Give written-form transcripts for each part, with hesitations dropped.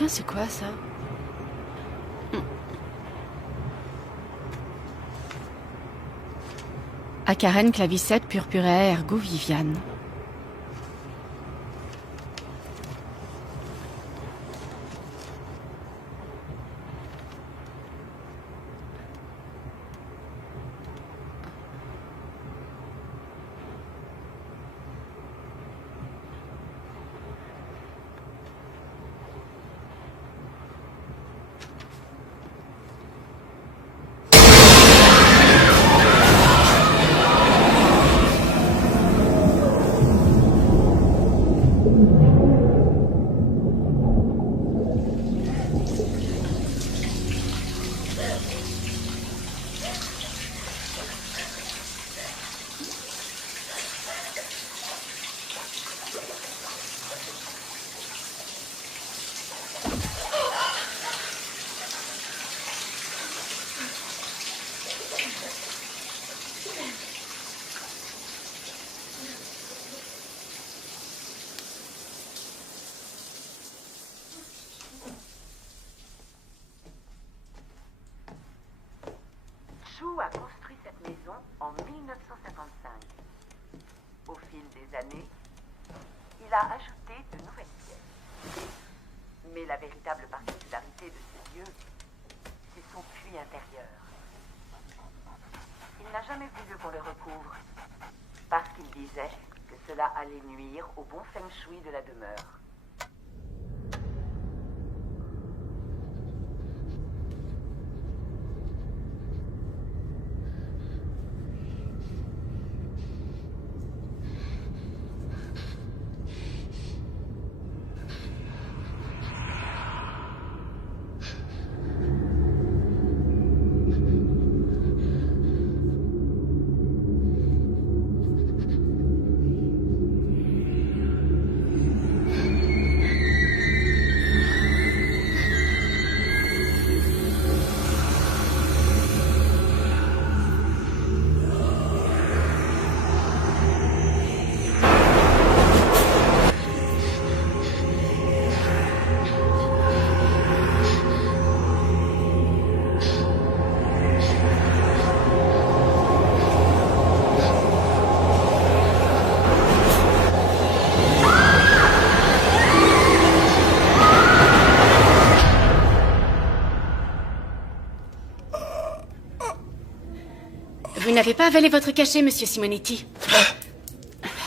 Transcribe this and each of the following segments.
Tiens, c'est quoi ça? Acaren clavicette purpurea ergo Viviane. Chou a construit cette maison en 1955. Au fil des années, il a ajouté de nouvelles pièces. Mais la véritable particularité de ce lieu, c'est son puits intérieur. Il n'a jamais voulu qu'on le recouvre, parce qu'il disait que cela allait nuire au bon feng shui de la demeure. Vous n'avez pas avalé votre cachet, monsieur Simonetti?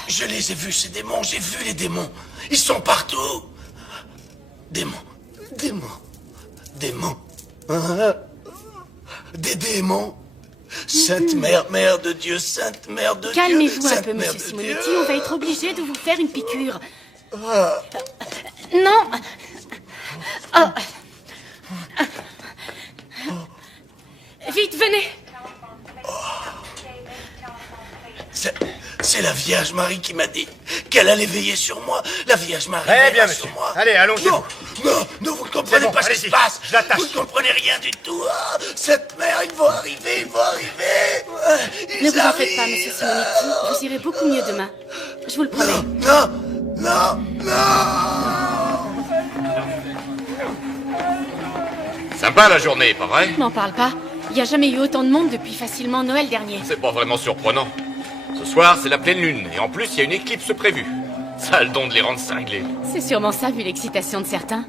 Je les ai vus, ces démons, j'ai vu les démons. Ils sont partout. Démons, démons, démons. Hein? Des démons. Sainte Mère, Mère de Dieu, Sainte Mère de Dieu. Calmez-vous un Sainte peu, Mère monsieur de Simonetti. Dieu. On va être obligé de vous faire une piqûre. Non. Oh. Vite, venez. C'est la Vierge Marie qui m'a dit qu'elle allait veiller sur moi. La Vierge Marie Très bien, veillera monsieur. sur moi. Allez, allons-y. Non, non, non, vous ne comprenez bon, pas ce qui se allez-y. passe. Je l'attache. Vous ne comprenez rien du tout. Ah, cette mère, ils vont arriver, ils vont arriver. Ils Ne vous en faites pas, arrivent. monsieur Simonetti. Vous irez beaucoup mieux demain. Je vous le promets. Non, non, non. Sympa la journée, pas vrai? M'en parle pas. Il n'y a jamais eu autant de monde depuis facilement Noël dernier. C'est pas vraiment surprenant. Ce soir, c'est la pleine lune, et en plus, il y a une éclipse prévue. Ça a le don de les rendre cinglés. C'est sûrement ça, vu l'excitation de certains.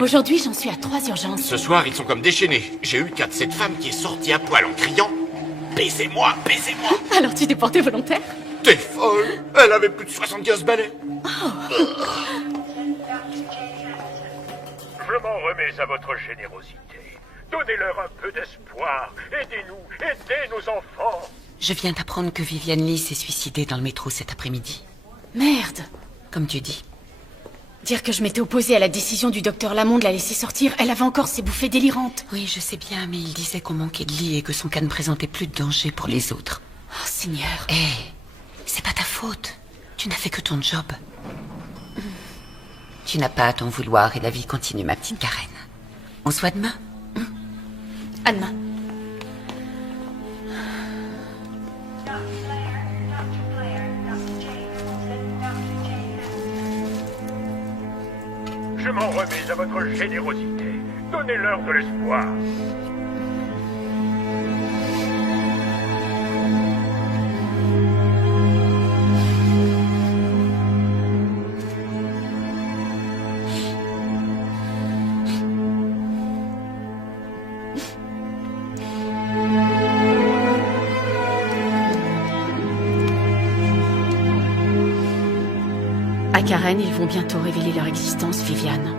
Aujourd'hui, j'en suis à 3 urgences. Ce soir, ils sont comme déchaînés. J'ai eu le cas de cette femme qui est sortie à poil en criant « Baisez-moi, baisez-moi !» Alors tu t'es porté volontaire? T'es folle! Elle avait plus de 75 balais. Je m'en remets à votre générosité. Donnez-leur un peu d'espoir. Aidez-nous, aidez nos enfants. Je viens d'apprendre que Viviane Lee s'est suicidée dans le métro cet après-midi. Merde. Comme tu dis. Dire que je m'étais opposée à la décision du docteur Lamont de la laisser sortir, elle avait encore ses bouffées délirantes. Oui, je sais bien, mais il disait qu'on manquait de lit et que son cas ne présentait plus de danger pour les autres. Oh, Seigneur. Hé, c'est pas ta faute. Tu n'as fait que ton job. Tu n'as pas à t'en vouloir et la vie continue, ma petite Karen. On se voit demain. À demain. Je m'en remets à votre générosité. Donnez-leur de l'espoir. À Karen, ils vont bientôt révéler leur existence, Viviane.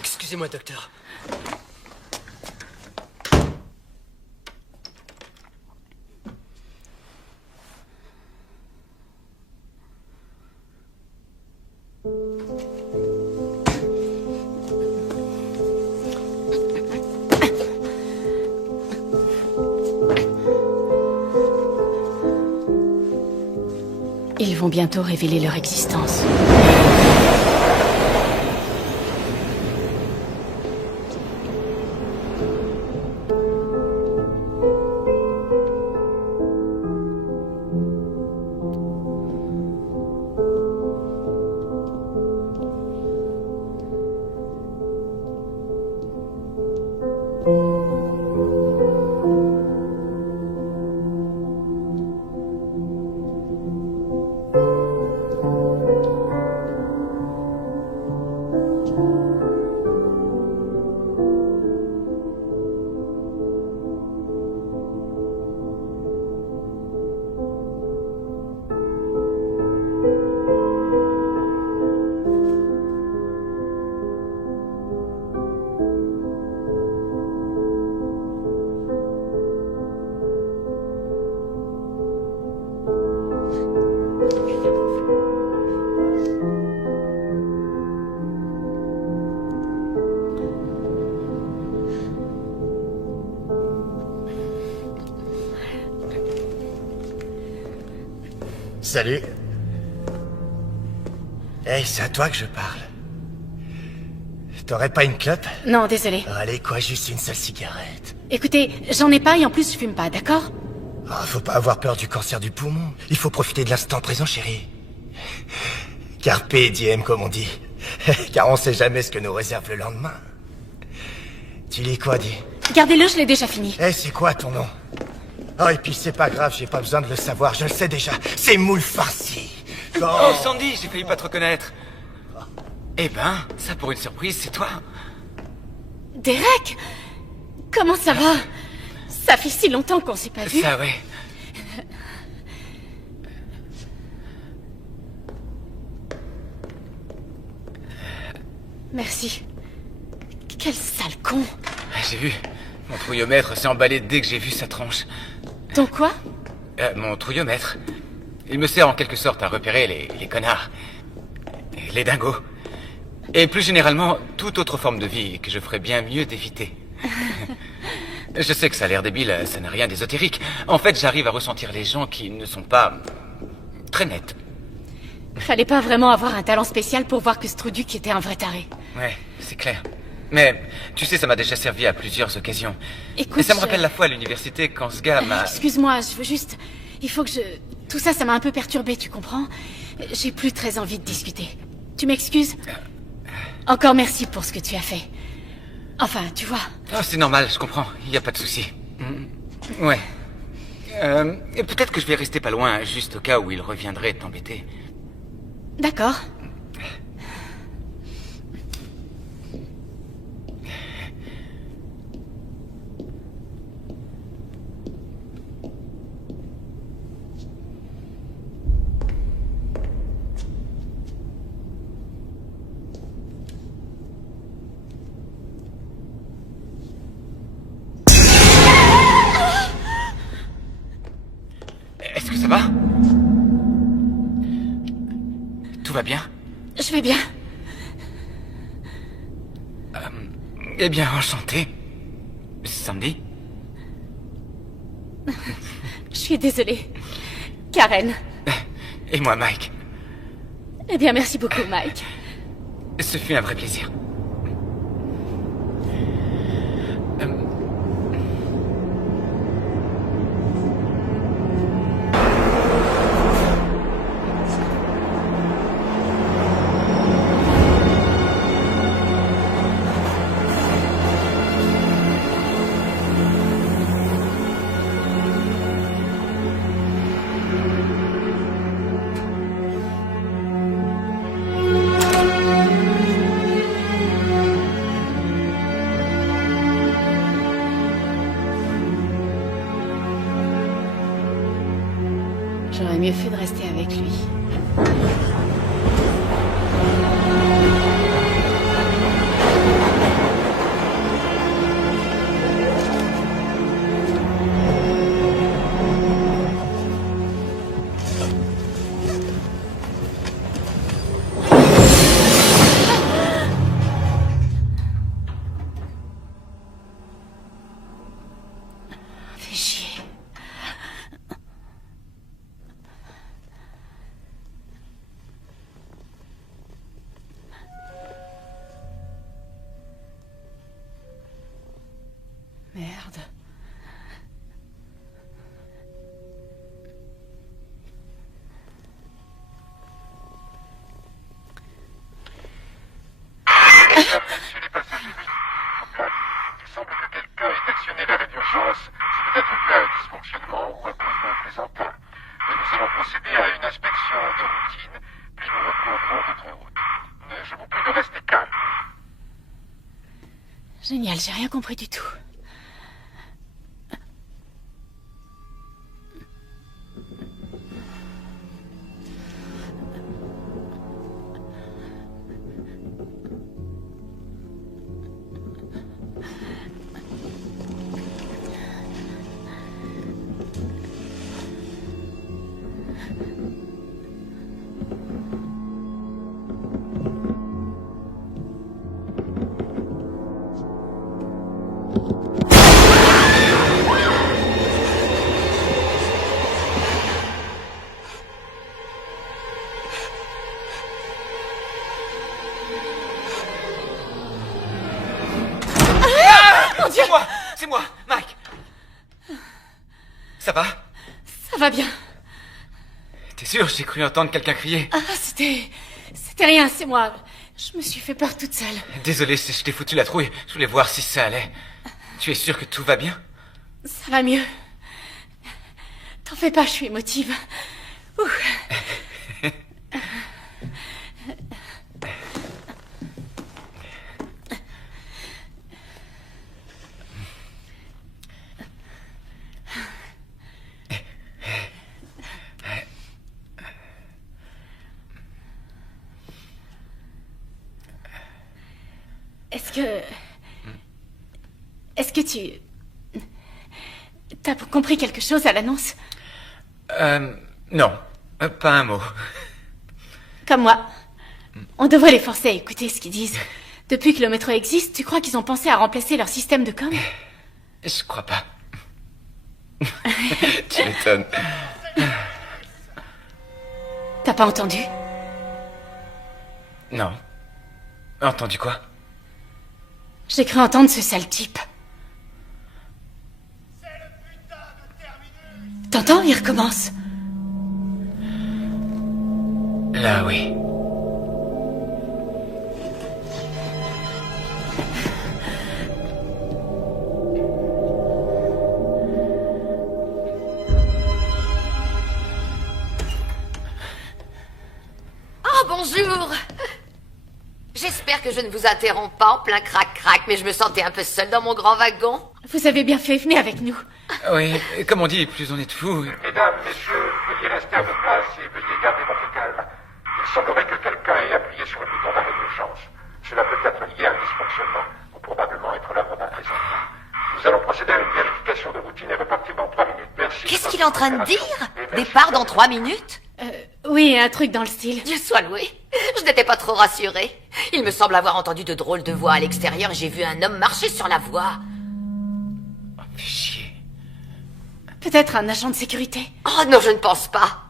Excusez-moi, docteur. Ils vont bientôt révéler leur existence. Salut. Hey, c'est à toi que je parle. T'aurais pas une clope? Non, désolé. Allez, quoi, juste une seule cigarette. Écoutez, j'en ai pas et en plus je fume pas, d'accord? Oh, faut pas avoir peur du cancer du poumon. Il faut profiter de l'instant présent, chérie. Carpe diem, comme on dit. Car on sait jamais ce que nous réserve le lendemain. Tu lis quoi, dis? Gardez-le, je l'ai déjà fini. Eh, c'est quoi ton nom? Oh, et puis c'est pas grave, j'ai pas besoin de le savoir, je le sais déjà. C'est Moule Farci. Oh, Sandy, j'ai failli pas te reconnaître. Eh ben, ça pour une surprise, c'est toi. Derek! Comment ça va? Ça fait si longtemps qu'on s'est pas vu. Ça, ouais. Merci. Quel sale con. J'ai vu. Mon trouillomètre s'est emballé dès que j'ai vu sa tronche. Ton quoi? Mon trouillomètre. Il me sert en quelque sorte à repérer les connards. Les dingos. Et plus généralement, toute autre forme de vie que je ferais bien mieux d'éviter. Je sais que ça a l'air débile, ça n'a rien d'ésotérique. En fait, j'arrive à ressentir les gens qui ne sont pas très nets. Fallait pas vraiment avoir un talent spécial pour voir que Struduc était un vrai taré. Ouais, c'est clair. Mais, tu sais, ça m'a déjà servi à plusieurs occasions. Écoute, et ça me rappelle la fois à l'université quand ce gars m'a... Excuse-moi, je veux juste... Il faut que je... Tout ça, ça m'a un peu perturbé, tu comprends? J'ai plus très envie de discuter. Tu m'excuses? Encore merci pour ce que tu as fait. Enfin, tu vois... Oh, c'est normal, je comprends. Il n'y a pas de souci. Ouais. Et peut-être que je vais rester pas loin, juste au cas où il reviendrait t'embêter. D'accord. va bien? Je vais bien. Eh bien, enchanté. Sandy? Je suis désolée. Karen. Et moi, Mike. Eh bien, merci beaucoup, Mike. Ce fut un vrai plaisir. J'aurais mieux fait de rester avec lui. Fais chier. Merde. Messieurs les passagers, il semble que quelqu'un ait actionné l'arrêt d'urgence. C'est peut-être un cas de dysfonctionnement ou un besoin plaisantin. Mais nous allons procéder à une inspection de routine, puis nous reprendrons notre route. Je vous prie de rester calme. Génial, j'ai rien compris du tout. C'est moi, Mike. Ça va? Ça va bien. T'es sûr? J'ai cru entendre quelqu'un crier. Ah, c'était rien, c'est moi. Je me suis fait peur toute seule. Désolé si je t'ai foutu la trouille. Je voulais voir si ça allait. Tu es sûr que tout va bien? Ça va mieux. T'en fais pas, je suis émotive. Ouh. Est-ce que tu... T'as compris quelque chose à l'annonce? Non. Pas un mot. Comme moi. On devrait les forcer à écouter ce qu'ils disent. Depuis que le métro existe, tu crois qu'ils ont pensé à remplacer leur système de com? Je crois pas. Tu m'étonnes. T'as pas entendu? Non. Entendu quoi? J'ai cru entendre ce sale type. T'entends? Il recommence. Là, oui. Oh, bonjour! J'espère que je ne vous interromps pas en plein crac-crac, mais je me sentais un peu seule dans mon grand wagon. Vous avez bien fait, venez avec nous. Oui, comme on dit, plus on est de fous. Mesdames, messieurs, veuillez rester à vos places et veuillez garder votre calme. Il semblerait que quelqu'un ait appuyé sur le bouton d'arrêt d'urgence. Cela peut être lié à un dysfonctionnement, ou probablement être l'œuvre d'un présentement. Nous allons procéder à une vérification de routine et repartir dans 3 minutes. Merci. Qu'est-ce qu'il est en train de dire? Départ dans 3 minutes? Oui, un truc dans le style. Dieu soit loué. n'étais pas trop rassurée. Il me semble avoir entendu de drôles de voix à l'extérieur et j'ai vu un homme marcher sur la voie. Oh, fais chier. Peut-être un agent de sécurité. Oh non, je ne pense pas.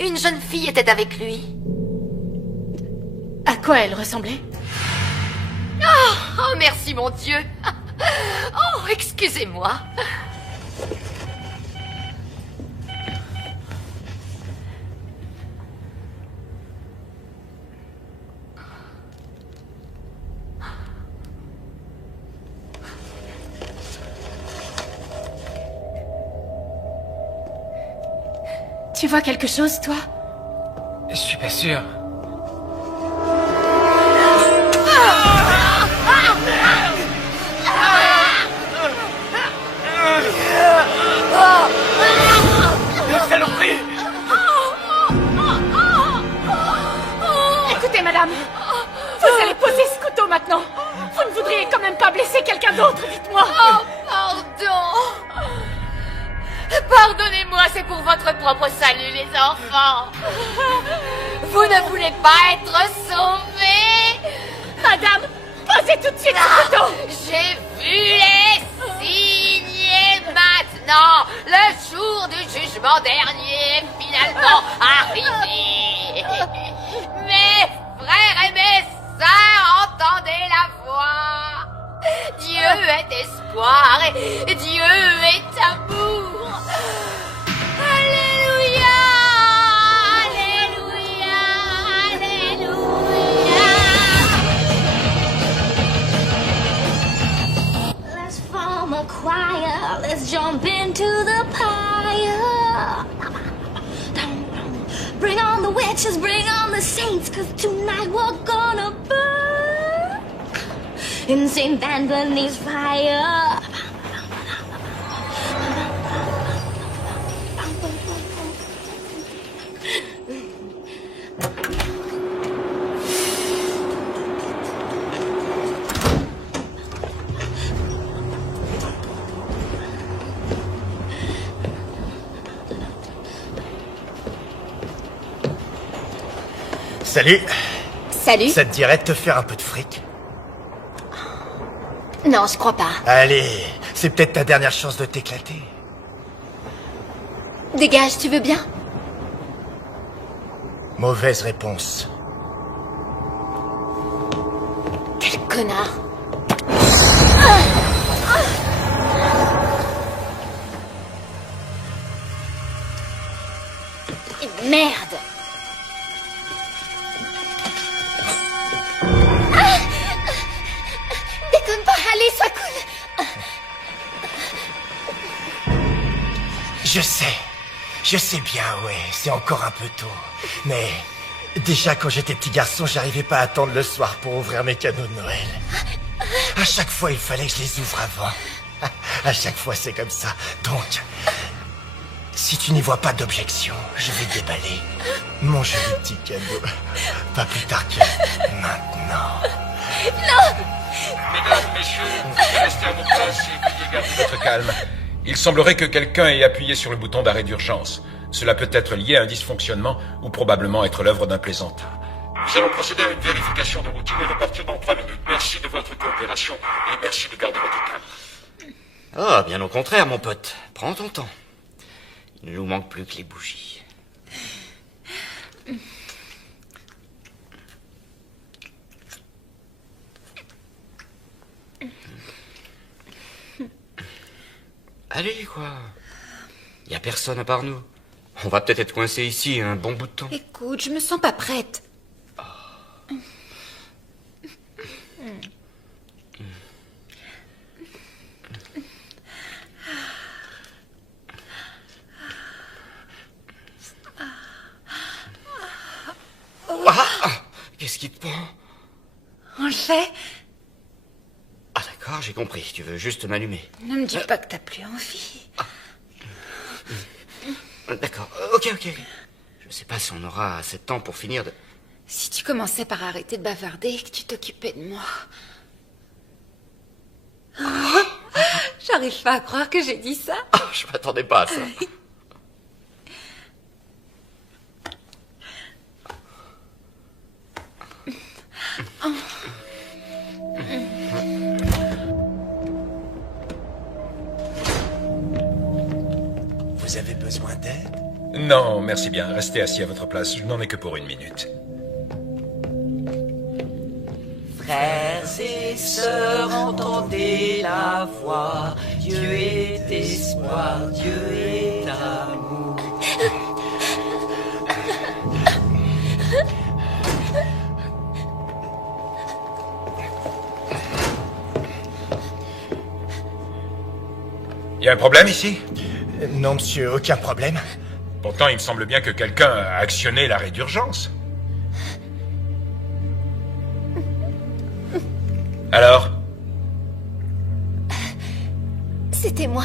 Une jeune fille était avec lui. À quoi elle ressemblait? Oh, merci mon Dieu. Oh, excusez-moi. Tu vois quelque chose, toi? Je suis pas sûr. Écoutez, madame, vous allez poser ce couteau maintenant. Vous ne voudriez quand même pas blesser quelqu'un d'autre, dites-moi. Oh, pardon. Pardonnez-moi, c'est pour votre propre salut, les enfants. Vous ne voulez pas être sauvés? Madame, posez tout de suite ce couteau. J'ai vu les signes et maintenant, le jour du jugement dernier est finalement arrivé. Mes frères et mes sœurs, entendez la voix. Dieu est espoir et Dieu est amour. Alléluia, Alléluia, Alléluia. Let's form a choir. Let's jump into the pyre. Bring on the witches, bring on the saints, 'cause tonight we're gonna burn in St. Anthony's fire. Salut. Salut. Ça te dirait de te faire un peu de fric? Non, je crois pas. Allez, c'est peut-être ta dernière chance de t'éclater. Dégage, tu veux bien? Mauvaise réponse. Quel connard. Merde. Déconne pas, allez, sois cool. Je sais bien, ouais, c'est encore un peu tôt. Mais déjà quand j'étais petit garçon, j'arrivais pas à attendre le soir pour ouvrir mes cadeaux de Noël. À chaque fois, il fallait que je les ouvre avant. À chaque fois, c'est comme ça. Donc, si tu n'y vois pas d'objection, je vais déballer mon joli petit cadeau. Pas plus tard que maintenant. Mesdames, messieurs, veuillez rester à vos places et veuillez garder votre calme. Il semblerait que quelqu'un ait appuyé sur le bouton d'arrêt d'urgence. Cela peut être lié à un dysfonctionnement ou probablement être l'œuvre d'un plaisantin. Nous allons procéder à une vérification de routine et repartir dans 3 minutes. Merci de votre coopération et merci de garder votre calme. Ah, bien au contraire, mon pote. Prends ton temps. Il ne nous manque plus que les bougies. Allez, quoi. Y a personne à part nous. On va peut-être être coincés ici un bon bout de temps. Écoute, je me sens pas prête. Qu'est-ce qui te prend? On le fait? Ah d'accord, j'ai compris. Tu veux juste m'allumer. Ne me dis pas que t'as plus envie. D'accord, ok. Je sais pas si on aura assez de temps pour finir de... Si tu commençais par arrêter de bavarder et que tu t'occupais de moi. J'arrive pas à croire que j'ai dit ça. Ah, je m'attendais pas à ça. besoin d'aide? Non, merci bien. Restez assis à votre place. Je n'en ai que pour 1 minute. Frères et sœurs, entendez la voix. Dieu est espoir, Dieu est amour. Y a un problème ici? Non, monsieur, aucun problème. Pourtant, il me semble bien que quelqu'un a actionné l'arrêt d'urgence. Alors? C'était moi.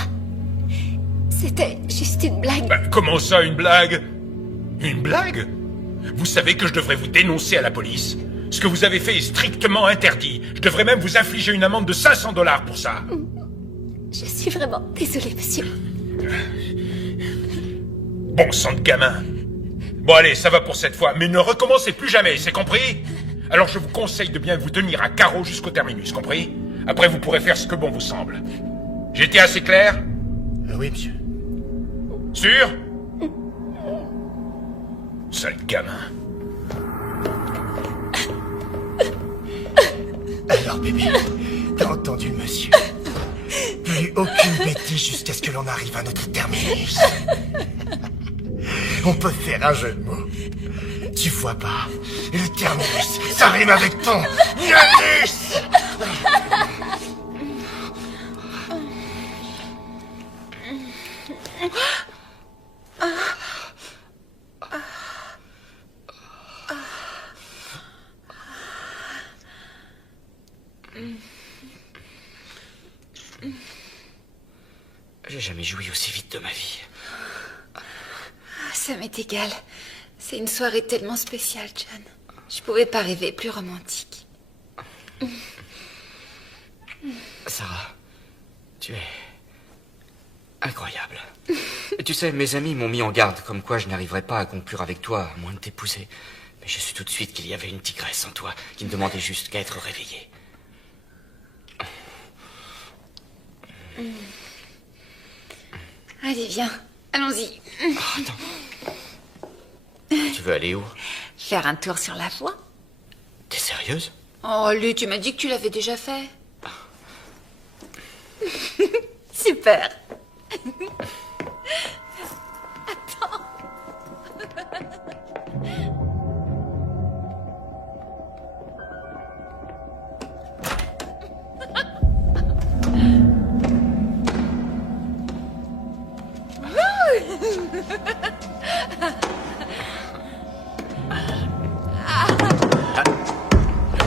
C'était juste une blague. Bah, comment ça, une blague? Une blague? Vous savez que je devrais vous dénoncer à la police. Ce que vous avez fait est strictement interdit. Je devrais même vous infliger une amende de $500 pour ça. Je suis vraiment désolée, monsieur. Bon sang de gamin. Bon allez, ça va pour cette fois, mais ne recommencez plus jamais, c'est compris? Alors je vous conseille de bien vous tenir à carreau jusqu'au terminus, compris? Après vous pourrez faire ce que bon vous semble. J'ai été assez clair? Oui, monsieur. Sûr? Sale gamin. Alors, bébé, t'as entendu le monsieur? Plus aucune bêtise jusqu'à ce que l'on arrive à notre terminus. On peut faire un jeu de mots. Tu vois pas? Le terminus, ça rime avec ton Yanus. J'ai jamais joui aussi vite de ma vie. Ça m'est égal. C'est une soirée tellement spéciale, John. Je pouvais pas rêver plus romantique. Sarah, tu es incroyable. Tu sais, mes amis m'ont mis en garde, comme quoi je n'arriverais pas à conclure avec toi, à moins de t'épouser. Mais je suis tout de suite qu'il y avait une tigresse en toi, qui ne demandait juste qu'à être réveillée. Allez, viens. Allons-y. Oh, attends. Tu veux aller où? Faire un tour sur la voie. T'es sérieuse? Oh, Lu, tu m'as dit que tu l'avais déjà fait. Super. Attends.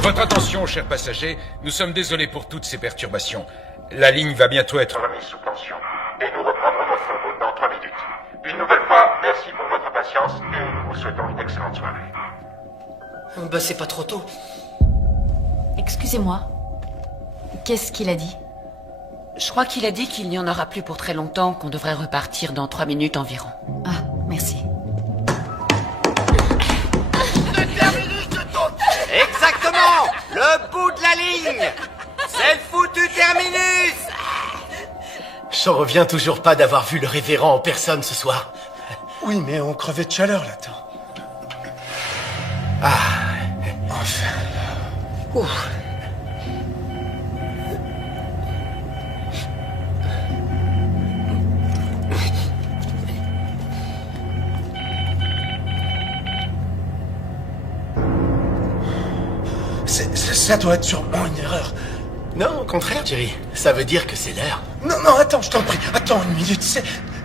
Votre attention, chers passagers, nous sommes désolés pour toutes ces perturbations. La ligne va bientôt être remise sous tension. Et nous reprendrons notre route dans 3 minutes. Une nouvelle fois, merci pour votre patience et nous vous souhaitons une excellente soirée. Bah, c'est pas trop tôt. Excusez-moi. Qu'est-ce qu'il a dit? Je crois qu'il a dit qu'il n'y en aura plus pour très longtemps, qu'on devrait repartir dans 3 minutes environ. Ah, merci. Exactement! Le bout de la ligne! C'est le foutu terminus! J'en reviens toujours pas d'avoir vu le révérend en personne ce soir. Oui, mais on crevait de chaleur là-dedans. Ah, Enfin. ouf. Ça doit être sûrement une erreur. Non, au contraire, Jerry. Ça veut dire que c'est l'heure. Non, non, attends, je t'en prie. Attends 1 minute,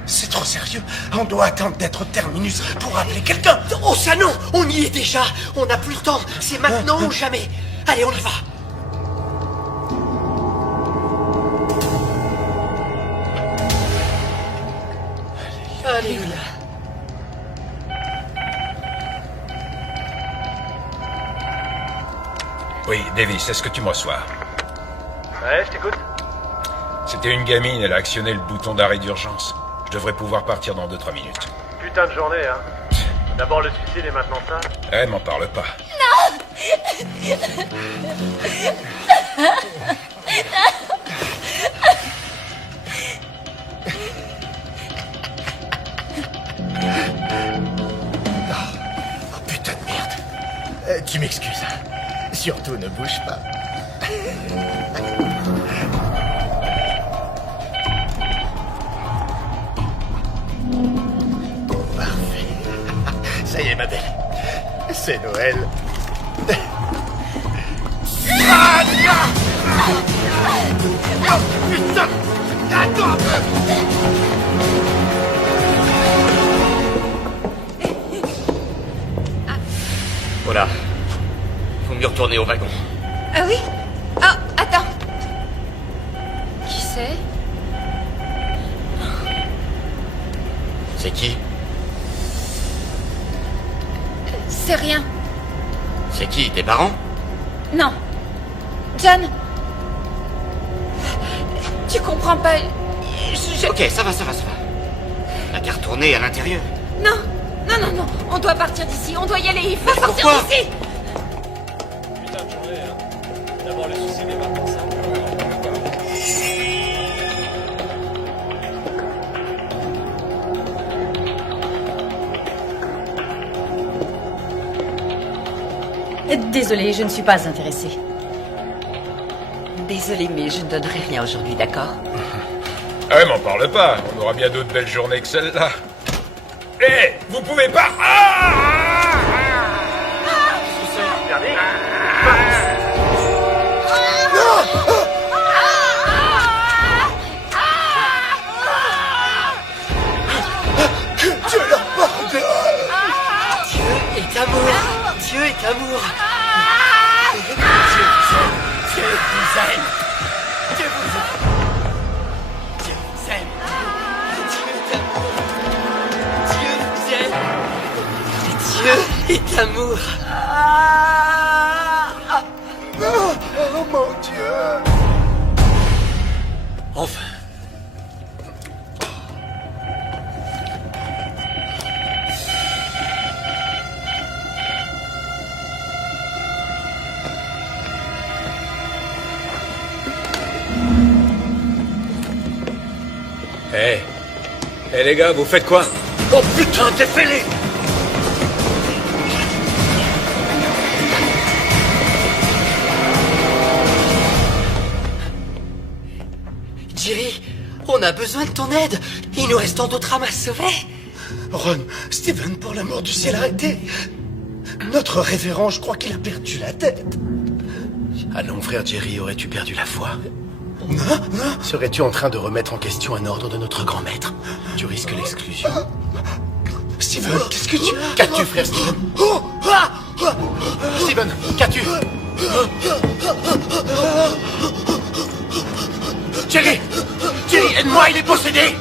c'est trop sérieux. On doit attendre d'être au terminus pour appeler quelqu'un. Oh, ça non! On y est déjà! On n'a plus le temps! C'est maintenant ou jamais! Allez, on y va! Alléluia. Oui, Davis, est-ce que tu me reçois? Ouais, je t'écoute. C'était une gamine, elle a actionné le bouton d'arrêt d'urgence. Je devrais pouvoir partir dans 2-3 minutes. Putain de journée, hein. D'abord le suicide et maintenant ça. Elle m'en parle pas. Tu m'excuses. Surtout ne bouge pas. Parfait. Ça y est, ma belle. C'est Noël. Ah, putain! Attends un peu! Voilà. Faut mieux retourner au wagon. Ah oui? Ah, attends. Qui c'est? C'est qui? C'est rien. C'est qui? Tes parents? Non. John. Tu comprends pas. Ok, ça va. T'as qu'à retourner à l'intérieur. Non. Non. On doit partir d'ici. On doit y aller. Il faut sortir pourquoi d'ici. Putain de journée, hein. D'abord le souci des vacances. Désolée, je ne suis pas intéressée. Désolée, mais je ne donnerai rien aujourd'hui, d'accord? Ah, m'en parle pas. On aura bien d'autres belles journées que celle-là. Hé, vous pouvez pas... Que Dieu leur pardonne! Dieu est amour. Dieu est amour. Dieu vous aime! Dieu vous aime. Dieu vous aime. Dieu est amour. Dieu vous aime. Et Dieu est amour. Oh mon Dieu! Enfin. Hé les gars, vous faites quoi? Oh putain, défais-les! Jerry, on a besoin de ton aide. Il nous reste tant d'autres âmes à sauver. Ron, Steven, pour l'amour du ciel, arrêtez! Notre révérend, je crois qu'il a perdu la tête. Allons, frère Jerry, aurais-tu perdu la foi? Non. Serais-tu en train de remettre en question un ordre de notre grand maître? Tu risques l'exclusion. Steven, qu'est-ce que tu... Qu'as-tu, frère Steven? Steven, qu'as-tu? Jerry! Jerry, aide-moi, il est possédé!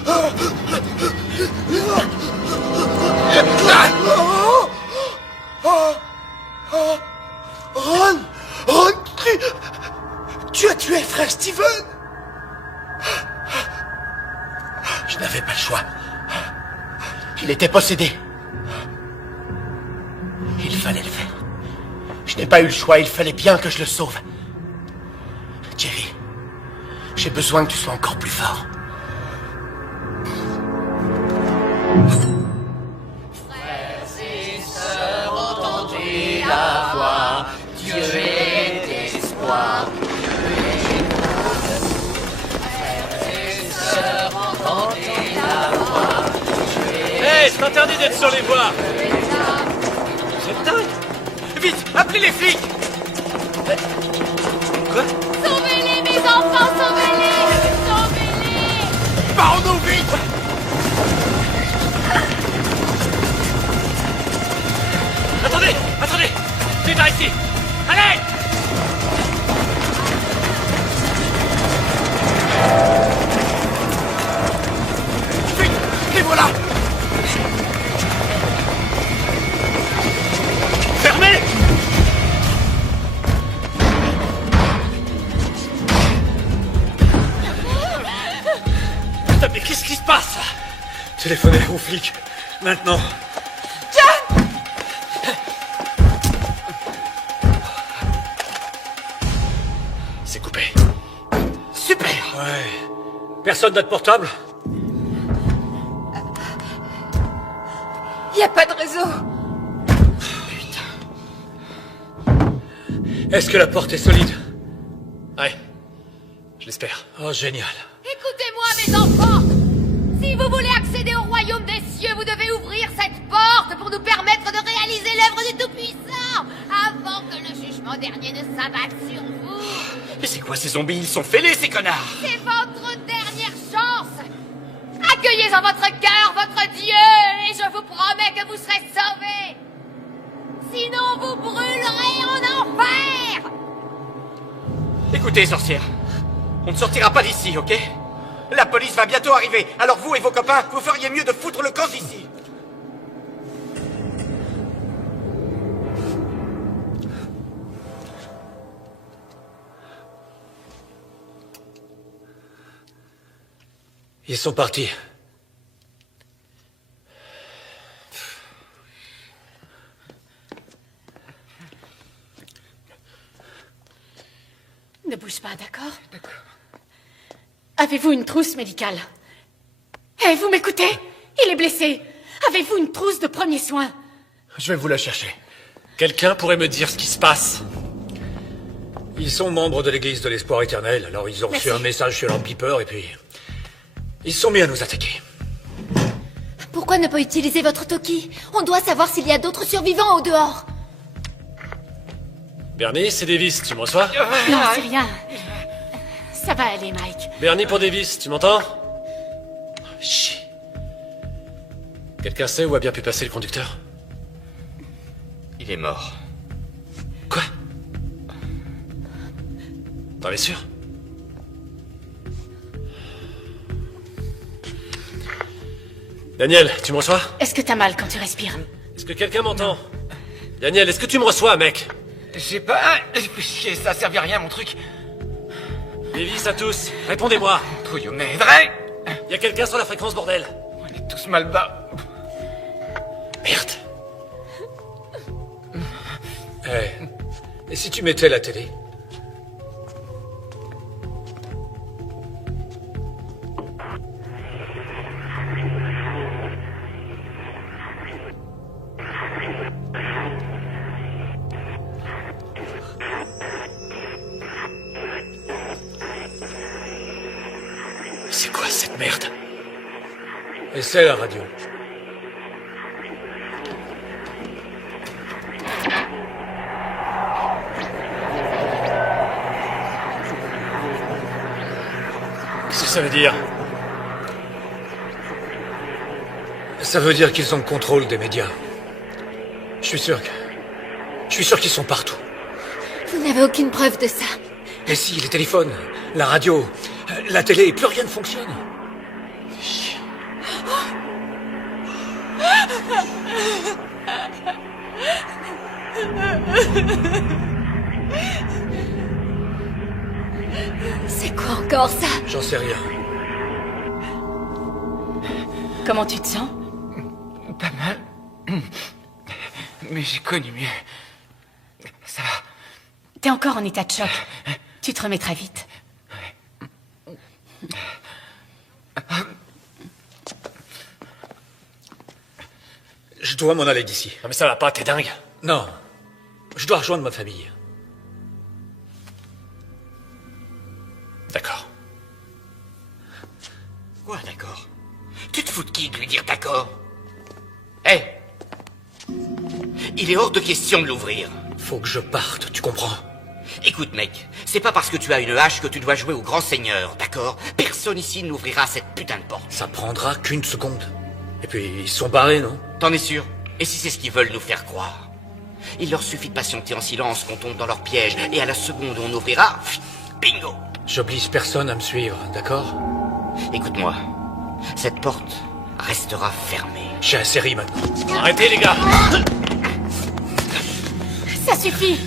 Ron! Ron, tu as tué frère Steven! Je n'avais pas le choix. Il était possédé. Il fallait le faire. Je n'ai pas eu le choix, il fallait bien que je le sauve. Jerry, j'ai besoin que tu sois encore plus fort. Frères et sœurs, entendez la voix. Dieu est d'espoir. Hey, c'est interdit d'être sur les voies! C'est dingue! Vite, appelez les flics! Quoi? Sauvez-les, mes enfants, sauvez-les! Sauvez-les! Barrons-nous vite! Attendez! C'est par ici! Allez! Vite! Les voilà! Fermez! Putain, mais qu'est-ce qui se passe? Téléphonez aux flics. Maintenant. C'est coupé. Super! Ouais. Personne n'a de portable? Y a pas de réseau. Est-ce que la porte est solide? Ouais. Je l'espère. Oh, génial. Écoutez-moi, mes enfants. Si vous voulez accéder au royaume des cieux, vous devez ouvrir cette porte pour nous permettre de réaliser l'œuvre du Tout-Puissant, avant que le jugement dernier ne s'abatte sur vous. Mais c'est quoi ces zombies? Ils sont fêlés, ces connards! C'est votre dernière chance. Accueillez en votre cœur votre Dieu, et je vous promets que vous serez sauvés. Sinon, vous brûlerez en enfer. Écoutez, sorcière, on ne sortira pas d'ici, ok? La police va bientôt arriver, alors vous et vos copains, vous feriez mieux de foutre le camp d'ici. Ils sont partis. Ne bouge pas, d'accord? Avez-vous une trousse médicale? Eh, vous m'écoutez? Il est blessé. Avez-vous une trousse de premiers soins? Je vais vous la chercher. Quelqu'un pourrait me dire ce qui se passe? Ils sont membres de l'église de l'espoir éternel, alors ils ont reçu un message sur leur beeper et puis... ils se sont mis à nous attaquer. Pourquoi ne pas utiliser votre Toki? On doit savoir s'il y a d'autres survivants au dehors. Bernie, c'est Davis, tu me reçois? Non, c'est rien. Ça va aller, Mike. Bernie pour Davis, tu m'entends? Chut. Quelqu'un sait où a bien pu passer le conducteur? Il est mort. Quoi? T'en es sûr? Daniel, tu me reçois? Est-ce que t'as mal quand tu respires? Est-ce que quelqu'un m'entend? Daniel, est-ce que tu me reçois, mec? J'ai pas... Chier, ça servait à rien, mon truc. Davis à tous, répondez-moi. Trouillou m'aiderait. Y a quelqu'un sur la fréquence, bordel? On est tous mal bas. Merde. Et si tu mettais la télé? C'est quoi cette merde? Et c'est la radio. Qu'est-ce que ça veut dire? Ça veut dire qu'ils ont le contrôle des médias. Je suis sûr qu'ils sont partout. Vous n'avez aucune preuve de ça. Et si, les téléphones, la radio, la télé, plus rien ne fonctionne. C'est quoi encore ça? J'en sais rien. Comment tu te sens? Pas mal. Mais j'ai connu mieux. Ça va. T'es encore en état de choc. Tu te remets très vite. Je dois m'en aller d'ici. Non mais ça va pas, t'es dingue. Non. Je dois rejoindre ma famille. D'accord. Quoi, d'accord? Tu te fous de qui de lui dire d'accord? Hé! Il est hors de question de l'ouvrir. Faut que je parte, tu comprends? Écoute, mec, c'est pas parce que tu as une hache que tu dois jouer au grand seigneur, d'accord? Personne ici n'ouvrira cette putain de porte. Ça prendra qu'une seconde. Et puis, ils sont barrés, non? T'en es sûr? Et si c'est ce qu'ils veulent nous faire croire? Il leur suffit de patienter en silence qu'on tombe dans leur piège, et à la seconde où on ouvrira, bingo! J'oblige personne à me suivre, d'accord? Écoute-moi, cette porte restera fermée. J'ai assez ri maintenant. Arrêtez, les gars! Ça suffit!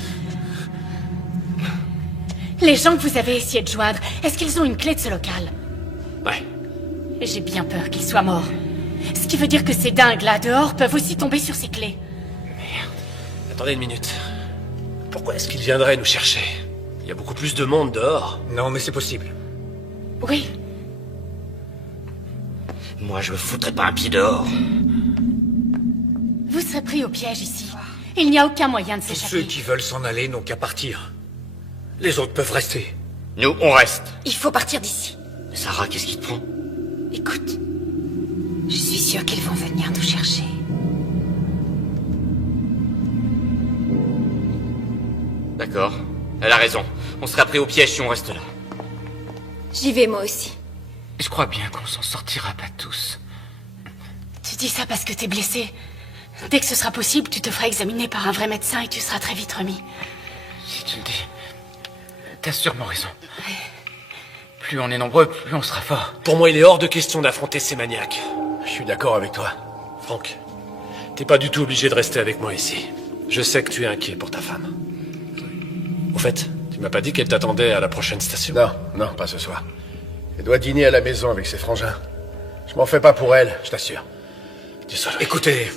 Les gens que vous avez essayé de joindre, est-ce qu'ils ont une clé de ce local? Ouais. J'ai bien peur qu'ils soient morts. Ce qui veut dire que ces dingues-là dehors peuvent aussi tomber sur ces clés. Merde. Attendez une minute. Pourquoi est-ce qu'ils viendraient nous chercher? Il y a beaucoup plus de monde dehors. Non, mais c'est possible. Oui. Moi, je me foutrais pas un pied dehors. Vous serez pris au piège ici. Il n'y a aucun moyen de Tous s'échapper. ceux qui veulent s'en aller n'ont qu'à partir. Les autres peuvent rester. Nous, on reste. Il faut partir d'ici. Sarah, qu'est-ce qui te prend? Écoute, je suis sûre qu'ils vont venir nous chercher. D'accord. Elle a raison. On sera pris au piège si on reste là. J'y vais moi aussi. Je crois bien qu'on s'en sortira pas tous. Tu dis ça parce que t'es blessé. Dès que ce sera possible, tu te feras examiner par un vrai médecin et tu seras très vite remis. Si tu le dis, t'as sûrement raison. Plus on est nombreux, plus on sera fort. Pour moi, il est hors de question d'affronter ces maniaques. Je suis d'accord avec toi. Franck, t'es pas du tout obligé de rester avec moi ici. Je sais que tu es inquiet pour ta femme. Au fait, tu m'as pas dit qu'elle t'attendait à la prochaine station? Non, non, pas ce soir. Elle doit dîner à la maison avec ses frangins. Je m'en fais pas pour elle, je t'assure. Désolé. Écoutez,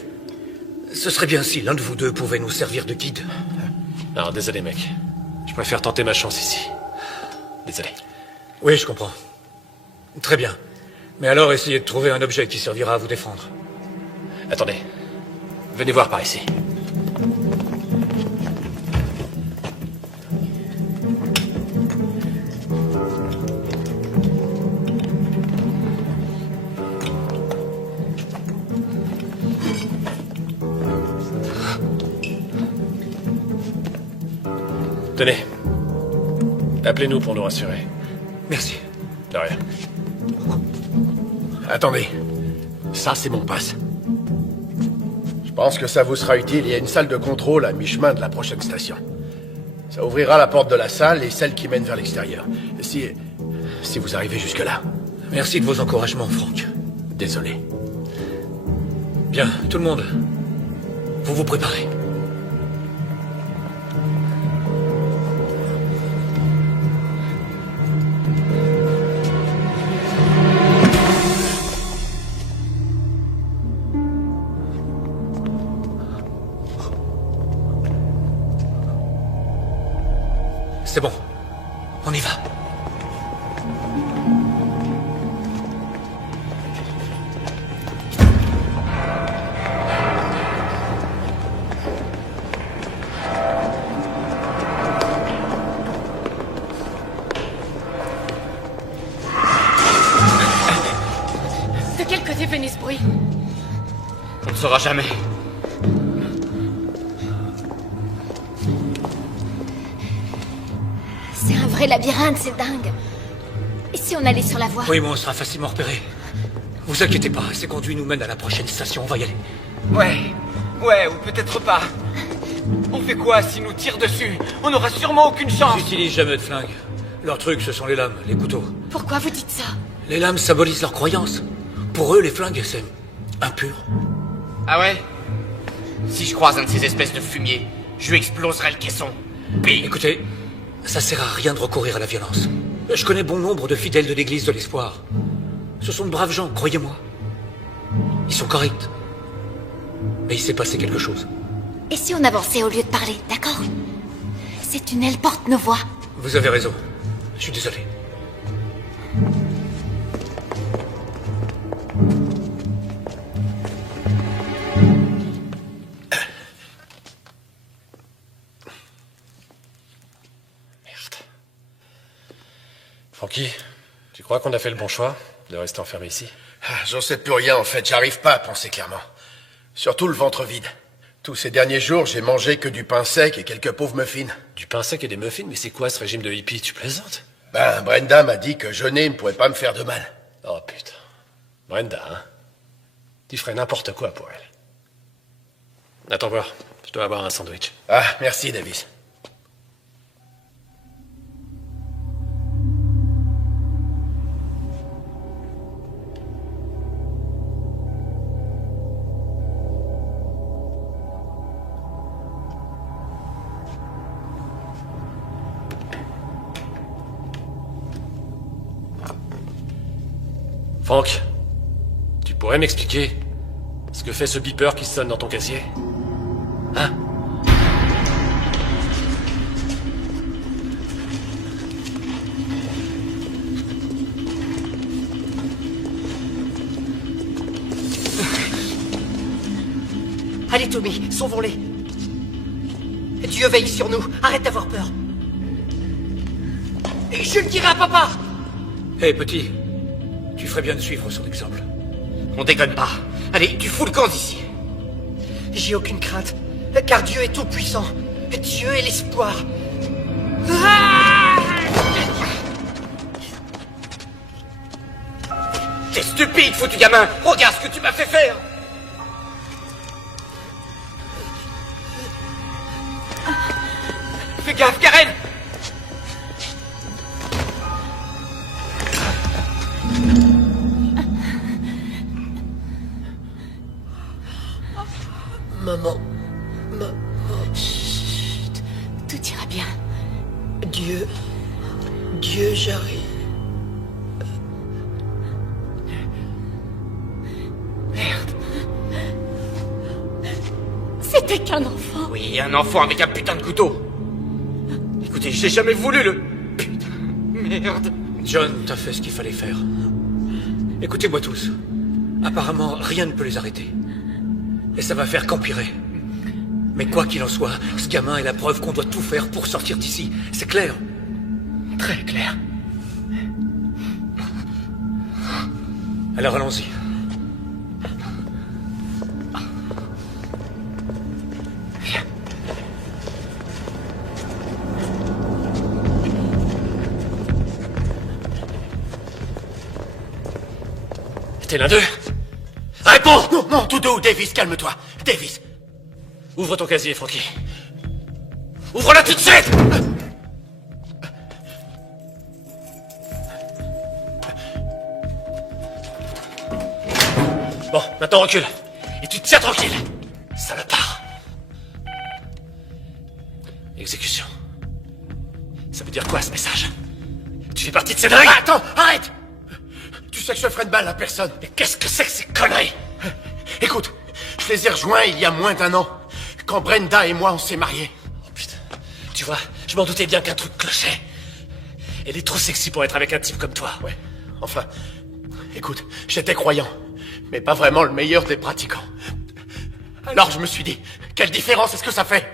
ce serait bien si l'un de vous deux pouvait nous servir de guide. Alors, désolé, mec. Je préfère tenter ma chance ici. Désolé. Oui, je comprends. Très bien. Mais alors, essayez de trouver un objet qui servira à vous défendre. Attendez. Venez voir par ici. Tenez. Appelez-nous pour nous rassurer. Merci. De rien. Attendez. Ça, c'est mon passe. Je pense que ça vous sera utile. Il y a une salle de contrôle à mi-chemin de la prochaine station. Ça ouvrira la porte de la salle et celle qui mène vers l'extérieur. Si vous arrivez jusque-là. Merci de vos encouragements, Franck. Désolé. Bien, tout le monde. Vous vous préparez. C'est bon. On y va. De quel côté venait ce bruit? On ne saura jamais. C'est un vrai labyrinthe, c'est dingue. Et si on allait sur la voie? Oui, mais on sera facilement repéré. Vous inquiétez pas, ces conduits nous mènent à la prochaine station, on va y aller. Ouais, ou peut-être pas. On fait quoi s'ils nous tirent dessus? On n'aura sûrement aucune chance. Ils n'utilisent jamais de flingue. Leur truc, ce sont les lames, les couteaux. Pourquoi vous dites ça? Les lames symbolisent leurs croyances. Pour eux, les flingues, c'est impur. Ah ouais? Si je croise un de ces espèces de fumiers, je lui exploserai le caisson. Bing! Écoutez, ça sert à rien de recourir à la violence. Je connais bon nombre de fidèles de l'église de l'espoir. Ce sont de braves gens, croyez-moi. Ils sont corrects. Mais il s'est passé quelque chose. Et si on avançait au lieu de parler, d'accord? Ces tunnels portent nos voix. Vous avez raison. Je suis désolé. Francky, tu crois qu'on a fait le bon choix de rester enfermé ici? J'en sais plus rien en fait, j'arrive pas à penser clairement. Surtout le ventre vide. Tous ces derniers jours, j'ai mangé que du pain sec et quelques pauvres muffins. Du pain sec et des muffins? Mais c'est quoi ce régime de hippie? Tu plaisantes? Ben, Brenda m'a dit que jeûner ne pourrait pas me faire de mal. Oh putain. Brenda, hein? Tu ferais n'importe quoi pour elle. Attends voir, je dois avoir un sandwich. Ah, merci Davis. Franck, tu pourrais m'expliquer ce que fait ce beeper qui sonne dans ton casier? Hein? Allez, Tommy, sauvons-les. Dieu veille sur nous. Arrête d'avoir peur. Et je le dirai à papa. Hé, petit, tu ferais bien de suivre son exemple. On déconne pas. Allez, tu fous le camp d'ici. J'ai aucune crainte, car Dieu est tout-puissant. Dieu est l'espoir. T'es stupide, foutu gamin. Regarde ce que tu m'as fait faire. Fais gaffe, Karen. Maman. Chut. Tout ira bien. Dieu, j'arrive. Merde. C'était qu'un enfant. Oui, un enfant avec un putain de couteau. Écoutez, j'ai jamais voulu le... Putain, merde. John, t'as fait ce qu'il fallait faire. Écoutez-moi tous. Apparemment, rien ne peut les arrêter. Et ça va faire qu'empirer. Mais quoi qu'il en soit, ce gamin est la preuve qu'on doit tout faire pour sortir d'ici. C'est clair? Très clair. Alors allons-y. T'es l'un d'eux? Réponds! Non, non, tout doux, Davis, calme-toi. Davis. Ouvre ton casier, Frankie. Ouvre-la tout de suite! Bon, maintenant recule. Et tu te tiens tranquille, salopard. Exécution. Ça veut dire quoi, ce message? Tu fais partie de ces dingues? Ah, attends, arrête! Tu sais que je ferai de mal à personne. Mais qu'est-ce que c'est que ces conneries? Écoute, je les ai rejoints il y a moins d'1 an, quand Brenda et moi on s'est mariés. Oh putain. Tu vois, je m'en doutais bien qu'un truc clochait. Elle est trop sexy pour être avec un type comme toi. Ouais, enfin, écoute, j'étais croyant, mais pas vraiment le meilleur des pratiquants. Alors je me suis dit, quelle différence est-ce que ça fait?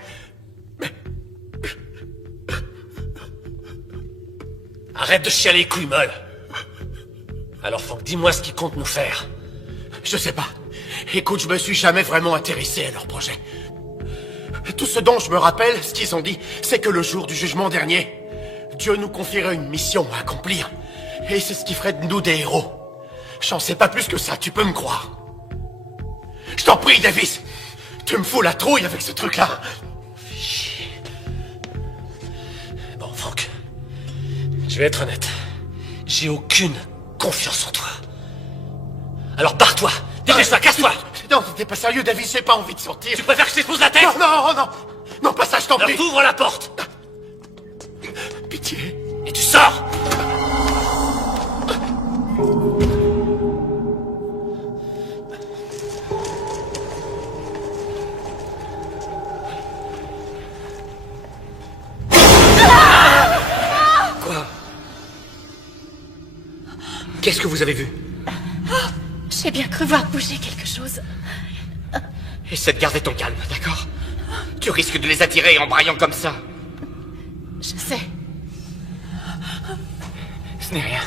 Arrête de chialer les couilles molles. Alors Franck, dis-moi ce qu'ils comptent nous faire. Je sais pas. Écoute, je me suis jamais vraiment intéressé à leur projet. Tout ce dont je me rappelle, ce qu'ils ont dit, c'est que le jour du jugement dernier, Dieu nous confierait une mission à accomplir. Et c'est ce qui ferait de nous des héros. J'en sais pas plus que ça, tu peux me croire. Je t'en prie, Davis. Tu me fous la trouille avec ce truc-là. Bon, Franck, je vais être honnête. J'ai aucune confiance en toi. Alors barre-toi. Dépêche-toi, casse-toi. Non, t'es pas sérieux, Davis, j'ai pas envie de sortir. Tu préfères que je t'expose la tête? Non, non, non. Non, pas ça, je t'en prie. Alors t'ouvres la porte. Pitié. Et tu sors. Quoi? Qu'est-ce que vous avez vu? J'ai bien cru voir bouger quelque chose. Essaie de garder ton calme, d'accord? Tu risques de les attirer en braillant comme ça. Je sais. Ce n'est rien.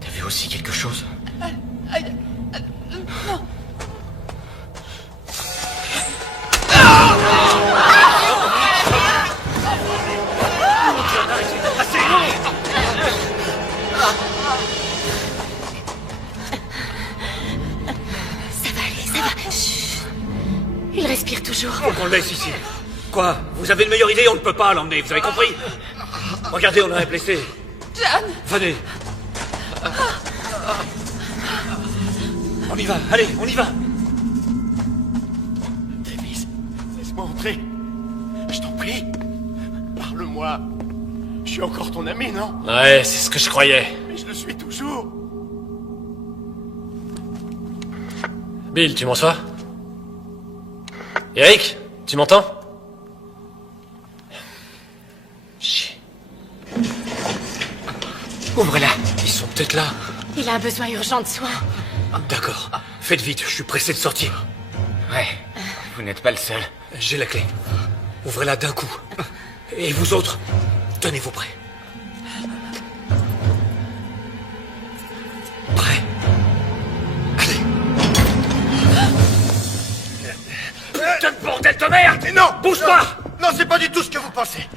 T'as vu aussi quelque chose? Non. Ça va aller, ça va. Chut. Il respire toujours. Faut qu'on le laisse ici. Quoi? Vous avez une meilleure idée? On ne peut pas l'emmener, vous avez compris? Regardez, on a un blessé. John! Venez. On y va, allez, on y va. Davis, laisse-moi entrer. Je t'en prie. Parle-moi. Je suis encore ton ami, non? Ouais, c'est ce que je croyais. Mais je le suis toujours. Bill, tu m'en sois? Eric, tu m'entends? Chier. Ouvre-la. Ils sont peut-être là. Il a un besoin urgent de soins. D'accord. Faites vite, je suis pressé de sortir. Ouais, vous n'êtes pas le seul. J'ai la clé. Ouvrez-la d'un coup. Et vous autres, tenez-vous prêts. Prêts? Allez. Putain de bordel de merde! Non! Bouge pas! Non, c'est pas du tout ce que vous pensez.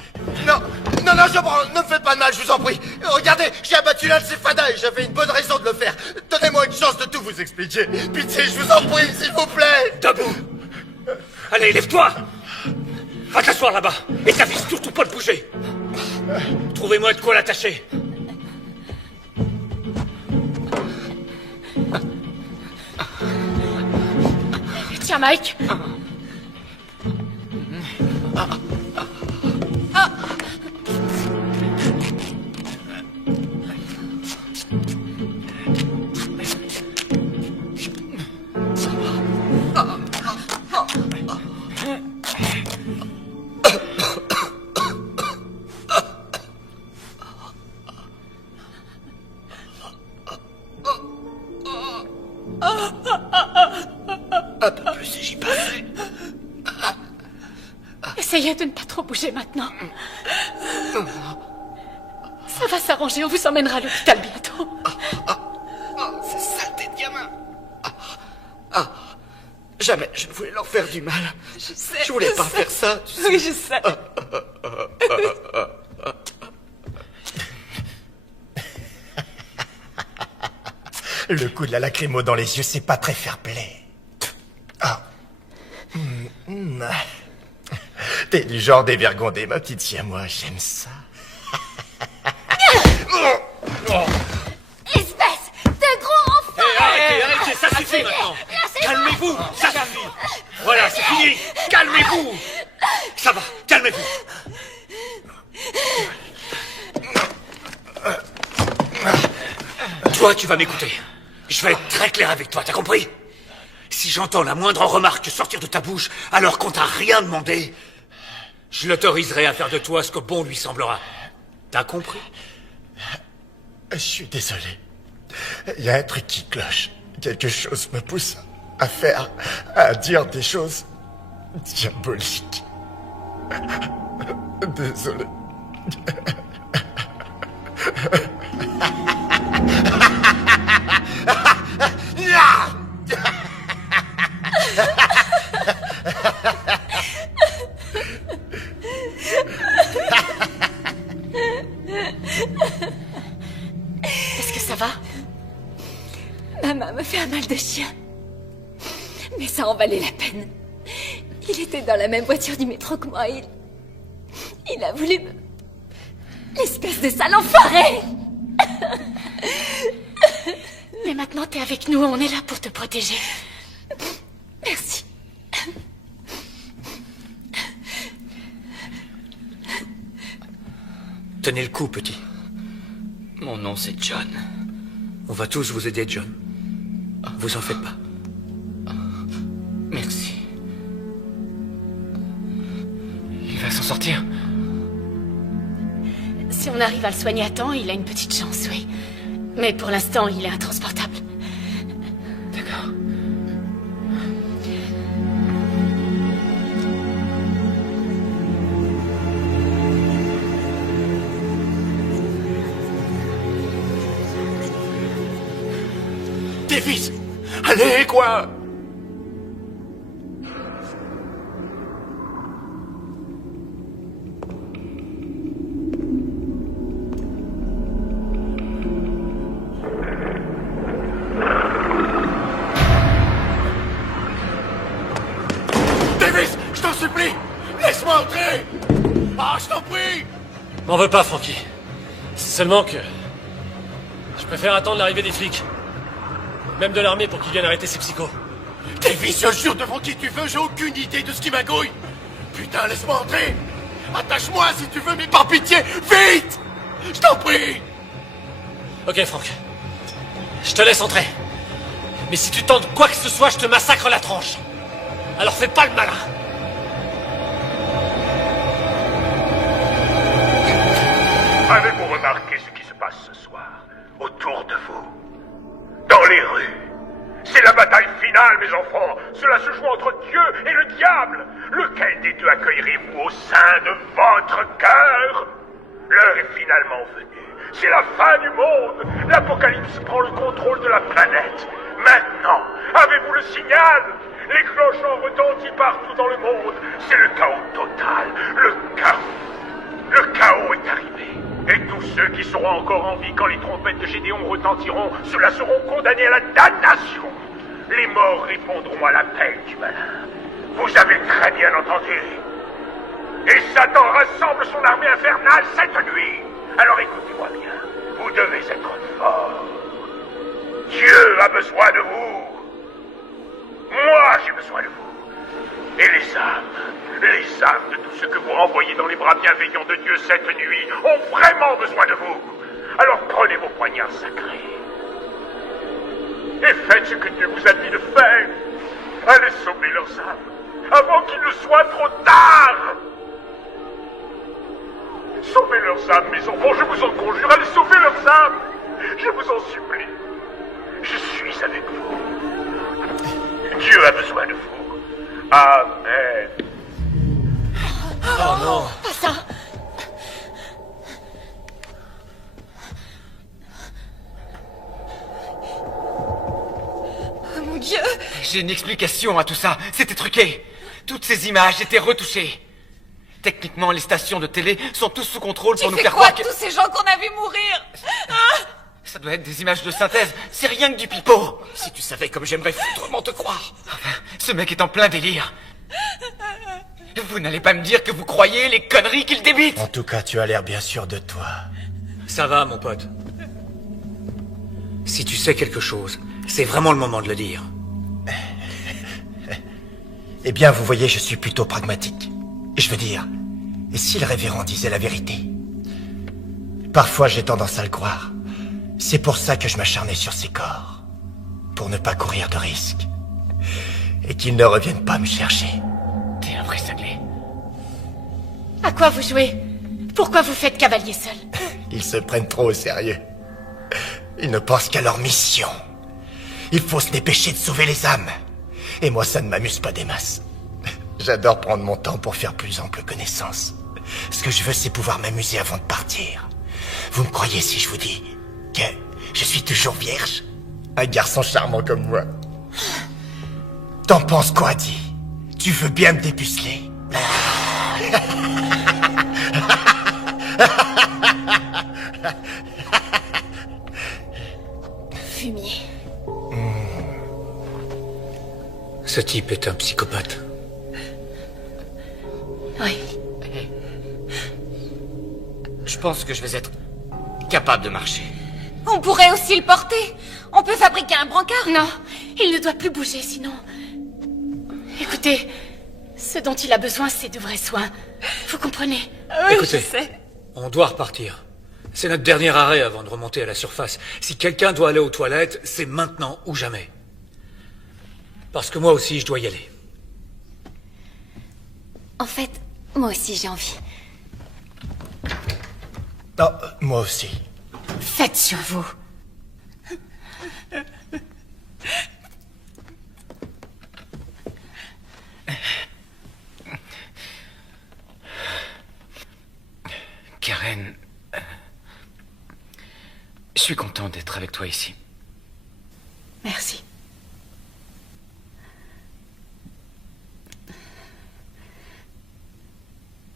Non, non, non, ne me faites pas de mal, je vous en prie. Regardez, j'ai abattu l'un de ces fadas et j'avais une bonne raison de le faire. Donnez-moi une chance de tout vous expliquer. Pitié, je vous en prie, s'il vous plaît. Debout! Allez, lève-toi! Va t'asseoir là-bas et t'avise surtout pas de bouger. Trouvez-moi de quoi l'attacher. Tiens, Mike. Si j'y passais. Essayez de ne pas trop bouger maintenant. Ça va s'arranger, on vous emmènera à l'hôpital bientôt. Ces saletés de gamins. Jamais je ne voulais leur faire du mal. Je sais. Je voulais pas faire ça. Tu sais. Oui, je sais. Le coup de la lacrymo dans les yeux, c'est pas très fair-play. T'es du genre dévergondé, ma petite fille à moi, j'aime ça. Espèce de gros enfant! Arrêtez, ça suffit maintenant. Calmez-vous, ça suffit. Voilà, c'est fini. Calmez-vous. Ça va, calmez-vous. Toi, tu vas m'écouter. Je vais être très clair avec toi, t'as compris? Si j'entends la moindre remarque sortir de ta bouche alors qu'on t'a rien demandé, je l'autoriserai à faire de toi ce que bon lui semblera. T'as compris? Je suis désolé. Il y a un truc qui cloche. Quelque chose me pousse à dire des choses diaboliques. Désolé. Est-ce que ça va? Maman me fait un mal de chien. Mais ça en valait la peine. Il était dans la même voiture du métro que moi. Il a voulu me... Espèce de sale enfoiré! Mais maintenant, t'es avec nous, on est là pour te protéger. Merci. Tenez le coup, petit. Mon nom, c'est John. On va tous vous aider, John. Vous en faites pas. Merci. Il va s'en sortir. Si on arrive à le soigner à temps, il a une petite chance, oui. Mais pour l'instant, il est intransportable. D'accord. Davis! Allez, quoi? Davis, je t'en supplie! Laisse-moi entrer! Ah, je t'en prie! M'en veux pas, Frankie. C'est seulement que... je préfère attendre l'arrivée des flics. Même de l'armée pour qu'ils viennent arrêter ces psychos. Davis, je jure devant qui tu veux, j'ai aucune idée de ce qui m'agouille! Putain, laisse-moi entrer! Attache-moi si tu veux, mais par pitié, vite! Je t'en prie! Ok, Franck. Je te laisse entrer. Mais si tu tentes quoi que ce soit, je te massacre la tranche. Alors fais pas le malin. Avez-vous remarqué ce qui se passe ce soir autour de vous? Dans les rues. C'est C'est la bataille finale, mes enfants. Cela se joue entre Dieu et le diable. Lequel des deux accueillerez-vous au sein de votre cœur? L'heure est finalement venue. C'est la fin du monde. L'Apocalypse prend le contrôle de la planète. Maintenant, avez-vous le signal? Les cloches ont retenti partout dans le monde. C'est le chaos total. Le chaos. Le chaos est arrivé. Et tous ceux qui seront encore en vie quand les trompettes de Gédéon retentiront, ceux-là seront condamnés à la damnation. Les morts répondront à l'appel du malin. Vous avez très bien entendu. Et Satan rassemble son armée infernale cette nuit. Alors écoutez-moi bien. Vous devez être forts. Dieu a besoin de vous. Moi, j'ai besoin de vous. Et les âmes de tous ceux que vous renvoyez dans les bras bienveillants de Dieu cette nuit ont vraiment besoin de vous. Alors prenez vos poignards sacrés. Et faites ce que Dieu vous a dit de faire. Allez sauver leurs âmes avant qu'il ne soit trop tard. Sauvez leurs âmes, mes enfants, je vous en conjure. Allez sauver leurs âmes. Je vous en supplie. Je suis avec vous. Dieu a besoin de vous. Amen. Oh non! Pas ça! Oh mon Dieu! J'ai une explication à tout ça. C'était truqué. Toutes ces images étaient retouchées. Techniquement, les stations de télé sont tous sous contrôle pour nous faire croire que... tous ces gens qu'on a vus mourir? Ça doit être des images de synthèse. C'est rien que du pipeau. Si tu savais comme j'aimerais foutrement te croire. Ce mec est en plein délire. Vous n'allez pas me dire que vous croyez les conneries qu'il débite? En tout cas, tu as l'air bien sûr de toi. Ça va, mon pote. Si tu sais quelque chose, c'est vraiment le moment de le dire. Eh bien, vous voyez, je suis plutôt pragmatique. Je veux dire, et si le révérend disait la vérité? Parfois, j'ai tendance à le croire. C'est pour ça que je m'acharnais sur ces corps. Pour ne pas courir de risques. Et qu'ils ne reviennent pas me chercher. T'es un vrai cinglé. À quoi vous jouez? Pourquoi vous faites cavalier seul? Ils se prennent trop au sérieux. Ils ne pensent qu'à leur mission. Il faut se dépêcher de sauver les âmes. Et moi, ça ne m'amuse pas des masses. J'adore prendre mon temps pour faire plus ample connaissance. Ce que je veux, c'est pouvoir m'amuser avant de partir. Vous me croyez si je vous dis que je suis toujours vierge? Un garçon charmant comme moi. T'en penses quoi, dis? Tu veux bien me dépuceler? Fumier. Ce type est un psychopathe. Oui. Je pense que je vais être capable de marcher. On pourrait aussi le porter. On peut fabriquer un brancard. Non, il ne doit plus bouger, sinon... Écoutez, ce dont il a besoin, c'est de vrais soins. Vous comprenez? Oui, Écoutez, je sais. on doit repartir. C'est notre dernier arrêt avant de remonter à la surface. Si quelqu'un doit aller aux toilettes, c'est maintenant ou jamais. Parce que moi aussi, je dois y aller. En fait, moi aussi j'ai envie. Oh, moi aussi. Faites sur vous. Karen, je suis content d'être avec toi ici. Merci.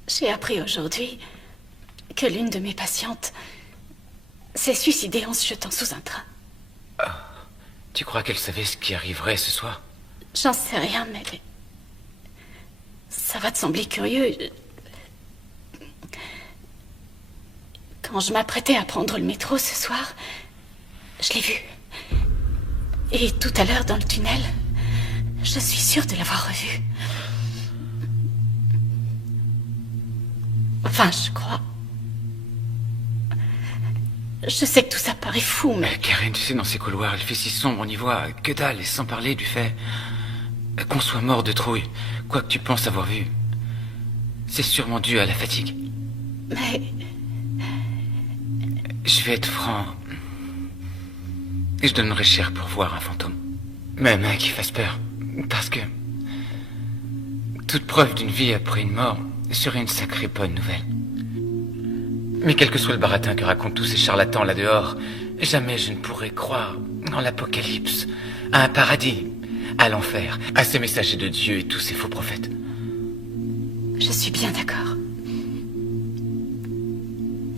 J'ai appris aujourd'hui que l'une de mes patientes s'est suicidée en se jetant sous un train. Tu crois qu'elle savait ce qui arriverait ce soir? J'en sais rien, mais... ça va te sembler curieux. Quand je m'apprêtais à prendre le métro ce soir, je l'ai vue. Et tout à l'heure, dans le tunnel, je suis sûre de l'avoir revue. Enfin, je crois. Je sais que tout ça paraît fou, mais... Karen, tu sais, dans ces couloirs, il fait si sombre, on n'y voit que dalle, et sans parler du fait qu'on soit mort de trouille. Quoi que tu penses avoir vu, c'est sûrement dû à la fatigue. Mais... Je vais être franc. Et je donnerais cher pour voir un fantôme. Même qui fasse peur. Parce que... toute preuve d'une vie après une mort serait une sacrée bonne nouvelle. Mais quel que soit le baratin que racontent tous ces charlatans là dehors, jamais je ne pourrais croire en l'apocalypse, à un paradis, à l'enfer, à ces messagers de Dieu et tous ces faux prophètes. Je suis bien d'accord.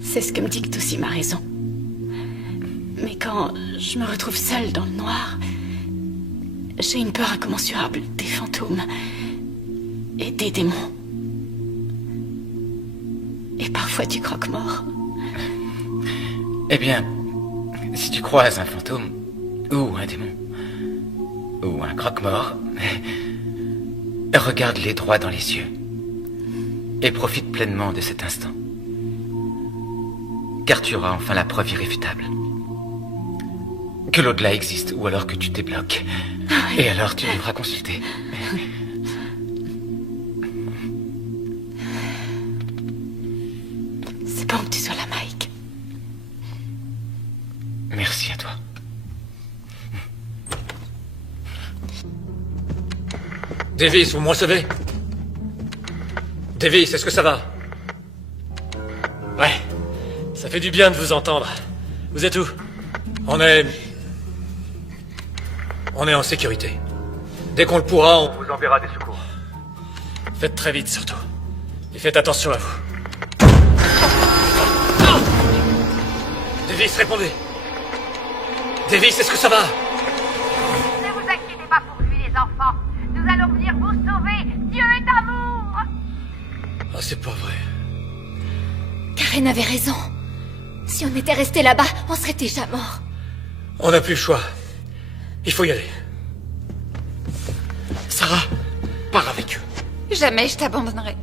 C'est ce que me dicte aussi ma raison. Mais quand je me retrouve seule dans le noir, j'ai une peur incommensurable des fantômes et des démons. Et parfois du croque-mort. Eh bien, si tu croises un fantôme, ou un démon, ou un croque-mort, regarde-les droit dans les yeux. Et profite pleinement de cet instant. Car tu auras enfin la preuve irréfutable. Que l'au-delà existe, ou alors que tu débloques. Et alors tu devras consulter. C'est bon que tu sois là, Mike. Merci à toi. Davis, vous me recevez? Davis, est-ce que ça va? Ouais, ça fait du bien de vous entendre. Vous êtes où? On est en sécurité. Dès qu'on le pourra, on vous enverra des secours. Faites très vite, surtout. Et faites attention à vous. Ah! Davis, répondez. Davis, est-ce que ça va? Ne vous inquiétez pas pour lui, les enfants. Nous allons venir vous sauver. Dieu est amour. Ah, c'est pas vrai. Karen avait raison. Si on était resté là-bas, on serait déjà mort. On n'a plus le choix. Il faut y aller. Sarah, pars avec eux. Jamais je t'abandonnerai.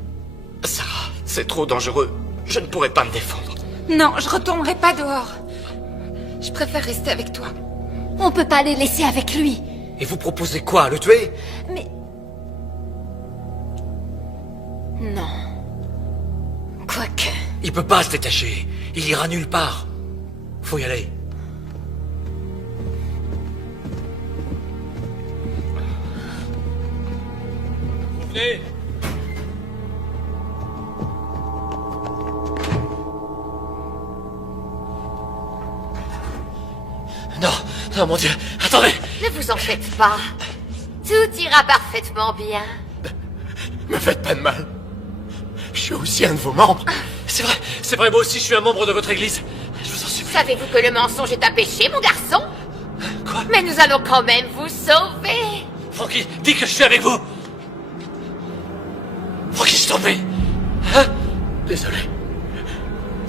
Sarah, c'est trop dangereux. Je ne pourrais pas me défendre. Non, je retournerai pas dehors. Je préfère rester avec toi. On peut pas les laisser avec lui. Et vous proposez quoi, le tuer? Mais... non. Quoique... Il peut pas se détacher. Il ira nulle part. Faut y aller. Vous venez? Non, non, mon Dieu, attendez! Ne vous en faites pas. Tout ira parfaitement bien. Me faites pas de mal. Je suis aussi un de vos membres. C'est vrai, moi aussi je suis un membre de votre église. Je vous en supplie. Savez-vous que le mensonge est un péché, mon garçon? Quoi? Mais nous allons quand même vous sauver. Frankie, dis que je suis avec vous! Frankie, je t'en prie! Hein? Désolé.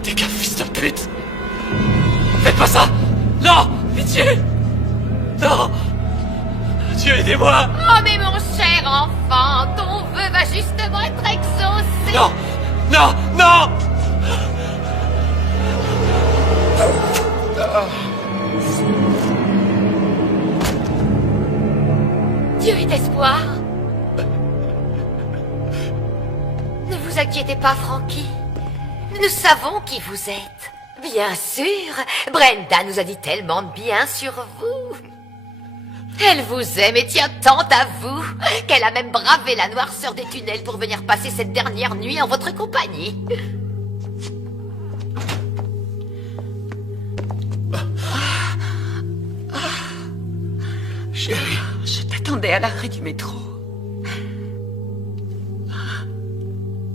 T'es qu'un fils de pute! Faites pas ça! Non! Pitié! Non! Dieu, aidez-moi! Oh, mais mon cher enfant, ton vœu va justement être exaucé. Non! Non! Non! Dieu est espoir. Ne vous inquiétez pas, Frankie. Nous savons qui vous êtes. Bien sûr, Brenda nous a dit tellement de bien sur vous. Elle vous aime et tient tant à vous qu'elle a même bravé la noirceur des tunnels pour venir passer cette dernière nuit en votre compagnie. Chérie. Je t'attendais à l'arrêt du métro.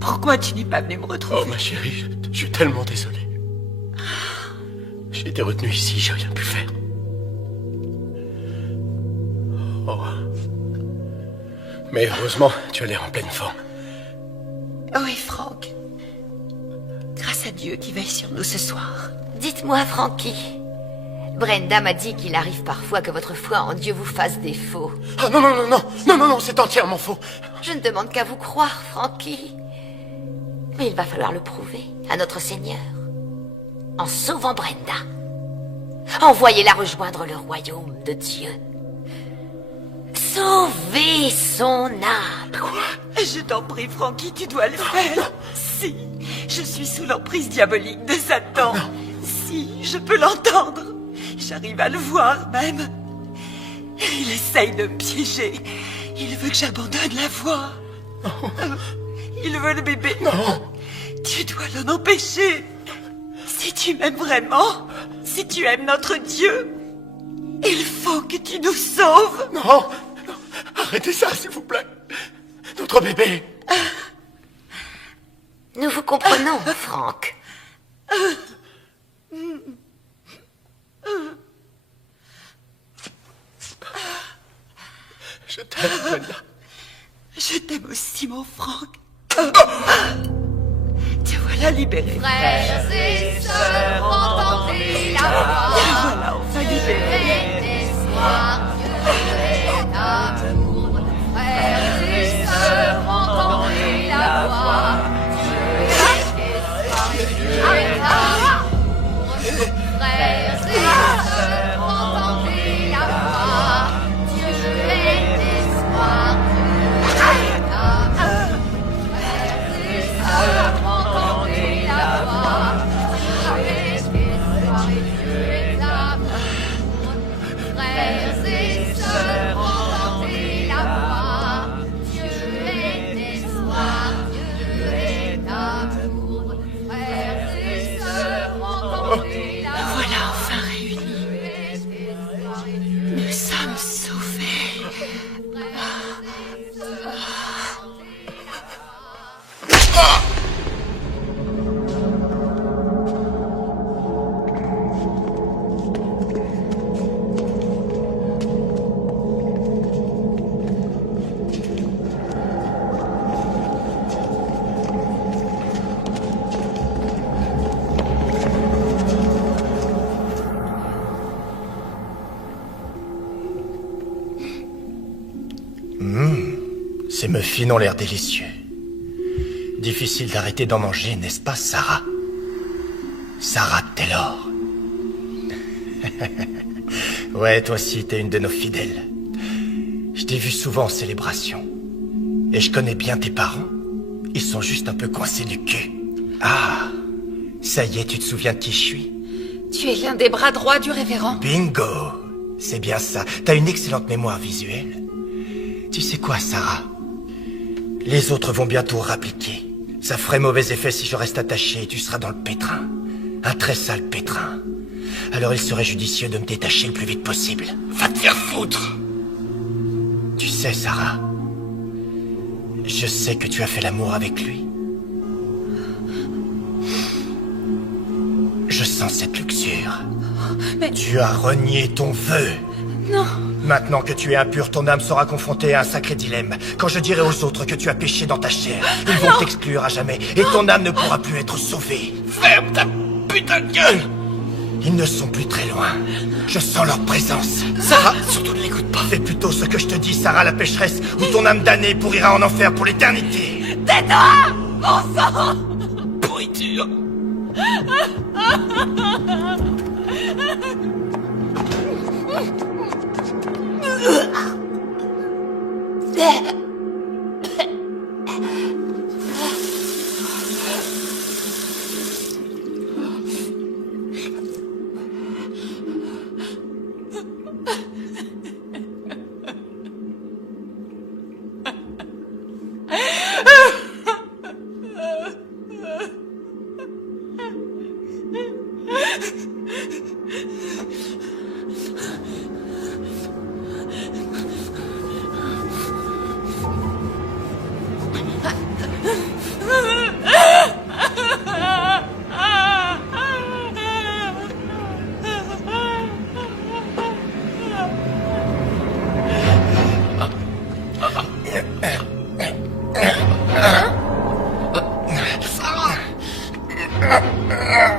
Pourquoi tu n'es pas venu me retrouver? Oh, ma chérie, je suis tellement désolé. J'ai été retenu ici, j'ai rien pu faire. Oh. Mais heureusement, tu as l'air en pleine forme. Oui, Franck. Grâce à Dieu qui veille sur nous ce soir. Dites-moi, Frankie. Brenda m'a dit qu'il arrive parfois que votre foi en Dieu vous fasse défaut. Ah non, non, non, non, non, non, non, c'est entièrement faux. Je ne demande qu'à vous croire, Frankie. Mais il va falloir le prouver à notre Seigneur. En sauvant Brenda. Envoyez-la rejoindre le royaume de Dieu. Sauvez son âme. Quoi? Je t'en prie, Frankie, tu dois le faire. Si, je suis sous l'emprise diabolique de Satan. Si, je peux l'entendre. J'arrive à le voir même. Il essaye de me piéger. Il veut que j'abandonne la voie. Il veut le bébé. Non. Tu dois l'en empêcher. Si tu m'aimes vraiment, si tu aimes notre Dieu, il faut que tu nous sauves. Non. Arrêtez ça, s'il vous plaît. Notre bébé. Nous vous comprenons, Franck. Je t'aime, Glenda. Je t'aime aussi, mon Franck. Te voilà libéré. Frères et sœurs, entendez la voix. Te voilà enfin libéré. Dieu est amour. Frères et sœurs, entendez la voix. Dieu est espoir, Dieu est amour. Frères et sœurs, entendez la voix. Dieu est espoir, Dieu est amour. Frères et sœurs, entendez la voix. Dieu est espoir et Dieu est amour. Frères et sœurs, entendez la voix. Dieu est espoir, Dieu est amour. Frères et sœurs, entendez la voix. Nous voilà enfin réunis. Nous sommes sauvés. Ces muffins ont l'air délicieux. Difficile d'arrêter d'en manger, n'est-ce pas, Sarah? Sarah Taylor. Ouais, toi aussi, t'es une de nos fidèles. Je t'ai vu souvent en célébration. Et je connais bien tes parents. Ils sont juste un peu coincés du cul. Ah, ça y est, tu te souviens de qui je suis? Tu es l'un des bras droits du révérend. Bingo! C'est bien ça. T'as une excellente mémoire visuelle. Tu sais quoi, Sarah? Les autres vont bientôt rappliquer. Ça ferait mauvais effet si je reste attaché et tu seras dans le pétrin. Un très sale pétrin. Alors il serait judicieux de me détacher le plus vite possible. Va te faire foutre! Tu sais, Sarah, je sais que tu as fait l'amour avec lui. Je sens cette luxure. Mais... Tu as renié ton vœu. Non. Maintenant que tu es impur, ton âme sera confrontée à un sacré dilemme. Quand je dirai aux autres que tu as péché dans ta chair, ils vont t'exclure à jamais, et ton âme ne pourra plus être sauvée. Ferme ta putain de gueule! Ils ne sont plus très loin. Je sens leur présence. Sarah, surtout ne l'écoute pas. Fais plutôt ce que je te dis, Sarah la pécheresse, ou ton âme damnée pourrira en enfer pour l'éternité. Tais-toi! Bon sang! Pourriture!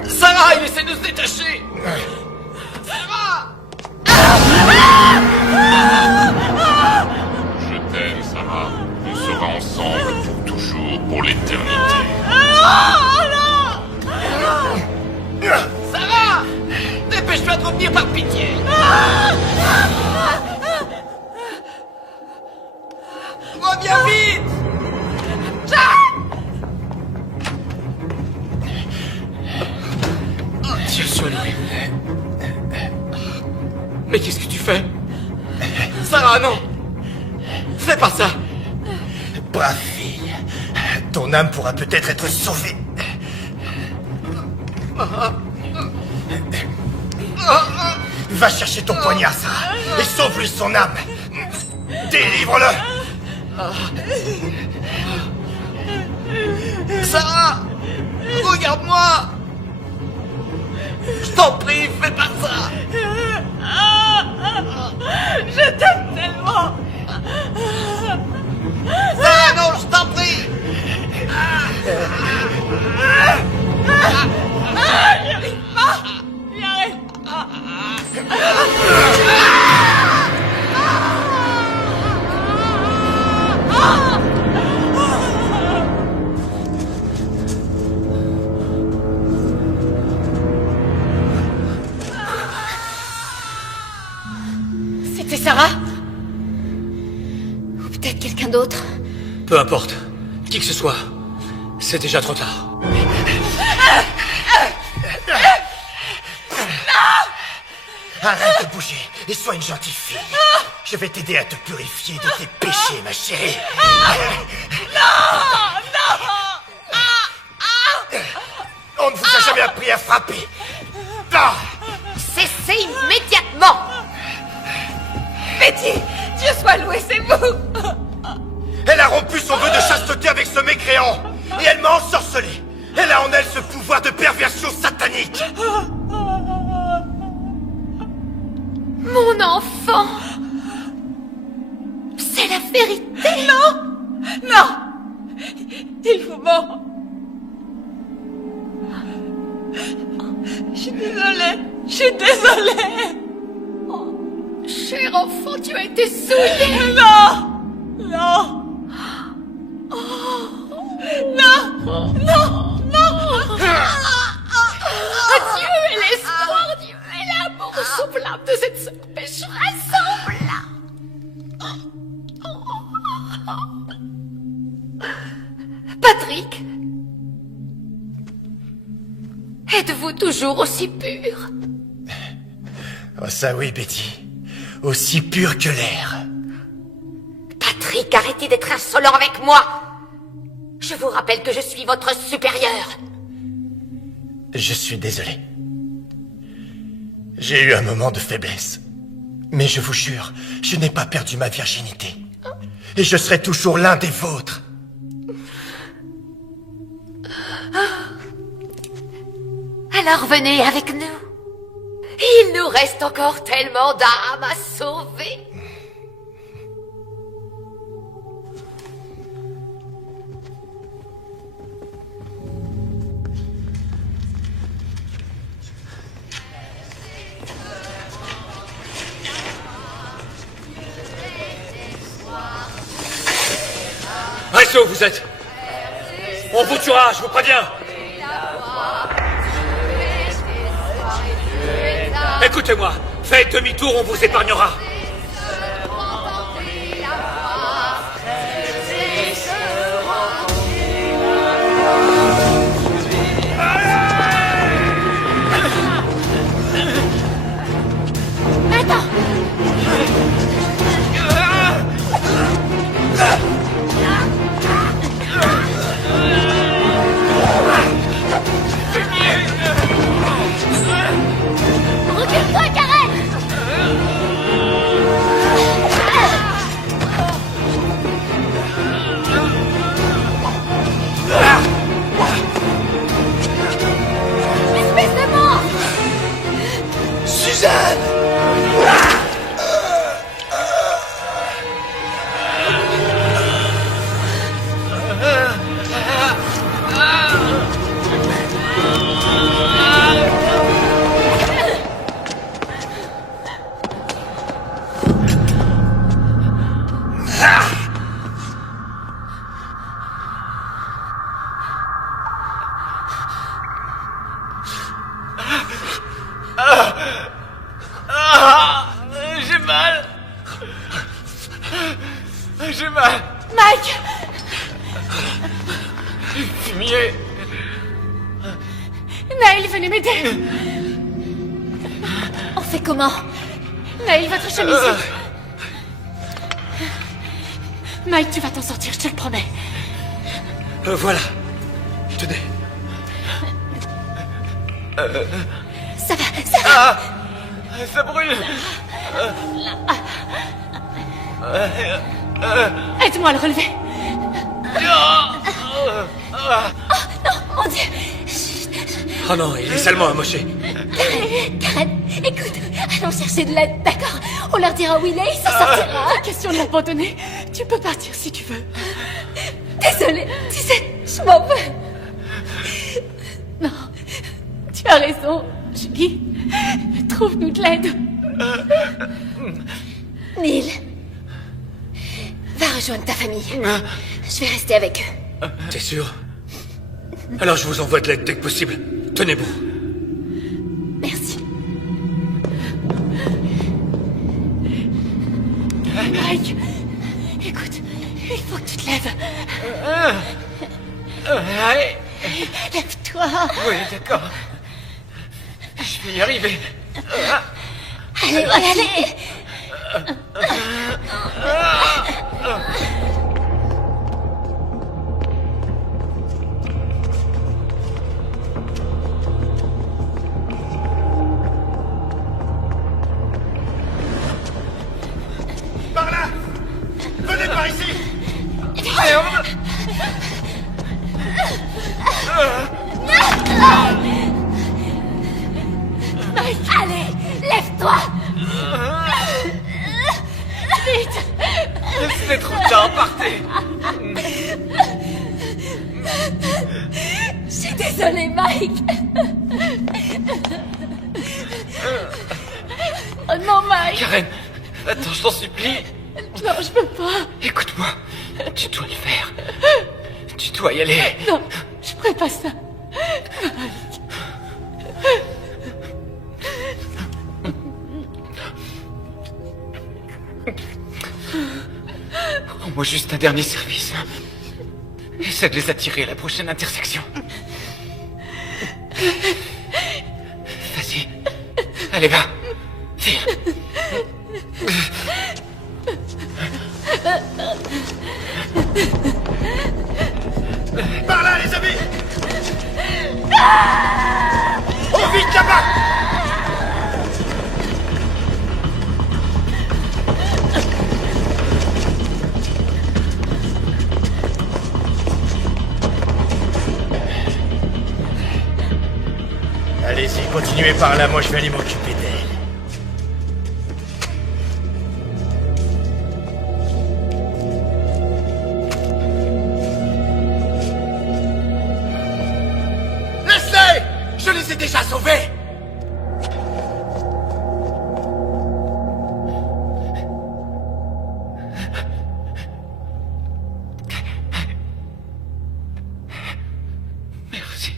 Sarah, il essaie de se détacher. Sarah! Je t'aime, Sarah. On sera ensemble pour toujours, pour l'éternité. Sarah! Dépêche-toi de revenir par pitié. Reviens vite! Dieu soit loué. Mais qu'est-ce que tu fais? Sarah, non! Fais pas ça! Brave fille. Ton âme pourra peut-être être sauvée. Va chercher ton poignard, Sarah, et sauve-lui son âme. Délivre-le. Sarah! Regarde-moi! Je t'en prie, fais pas ça! Je t'aime tellement! Sarah, non, je t'en prie! J'y arrive pas! J'y arrive pas! C'était Sarah? Ou peut-être quelqu'un d'autre? Peu importe. Qui que ce soit. C'est déjà trop tard. Arrête de bouger et sois une gentille fille. Je vais t'aider à te purifier de tes péchés, ma chérie. On ne vous a jamais appris à frapper. Cessez immédiatement! Betty! Dieu soit loué, c'est vous! Elle a rompu son vœu de chasteté avec ce mécréant. Et elle m'a ensorcelé. Elle a en elle ce pouvoir de perversion satanique. Mon enfant! C'est la vérité! Non! Non! Il vous ment! Je suis désolée! Je suis désolée! Cher enfant, tu as été souillé! Non! Non! Non! Non! Non! Dieu est l'espoir, Dieu est l'amour soufflable de cette seule pécheresse. Patrick, êtes-vous toujours aussi pur? Oh ça oui, Betty. Aussi pur que l'air. Patrick, arrêtez d'être insolent avec moi. Je vous rappelle que je suis votre supérieur. Je suis désolé. J'ai eu un moment de faiblesse. Mais je vous jure, je n'ai pas perdu ma virginité. Et je serai toujours l'un des vôtres. Alors venez avec nous. Il nous reste encore tellement d'âmes à sauver. Restez où vous êtes! On vous tuera, je vous préviens! Écoutez-moi, faites demi-tour, on vous épargnera! Attends! Recule-toi, Karen! Espèce de mort! Suzanne! J'ai mal! J'ai mal! Mike! Fumier! Naël, venez m'aider! On fait comment? Naël, votre chemise. Mike, tu vas t'en sortir, je te le promets. Voilà. Tenez. Ça va, ça va. Ah, ça brûle. Aide-moi à le relever. Oh non, mon Dieu. Oh non, il est salement amoché. Karen, écoute, allons chercher de l'aide, d'accord? On leur dira où il est, il s'en sortira. Question de l'abandonner. Tu peux partir si tu veux. Désolée, tu sais, je m'en veux. Non, tu as raison, Julie. Trouve-nous de l'aide. Neil, va rejoindre ta famille. Je vais rester avec eux. T'es sûr? Alors je vous envoie de l'aide dès que possible. Tenez bon. Merci. Mike, écoute, il faut que tu te lèves. Allez. Lève-toi. Oui, d'accord. Je vais y arriver. Allez, allez. Par là! Venez par ici! Mike, allez, lève-toi. Vite. C'est trop tard, partez. Je suis désolée, Mike. Oh non, Mike. Karen, attends, je t'en supplie. Non, je peux pas. Écoute-moi, tu dois le faire. Tu dois y aller. Non, je ferai pas ça. Mike. Rends-moi juste un dernier service. Essaie de les attirer à la prochaine intersection. Vas-y. Allez, va. File. Par là, les amis! Oh, vite là-bas! Allez-y, continuez par là, moi je vais aller m'occuper d'elle. Laisse-les! Je les ai déjà sauvés! Merci.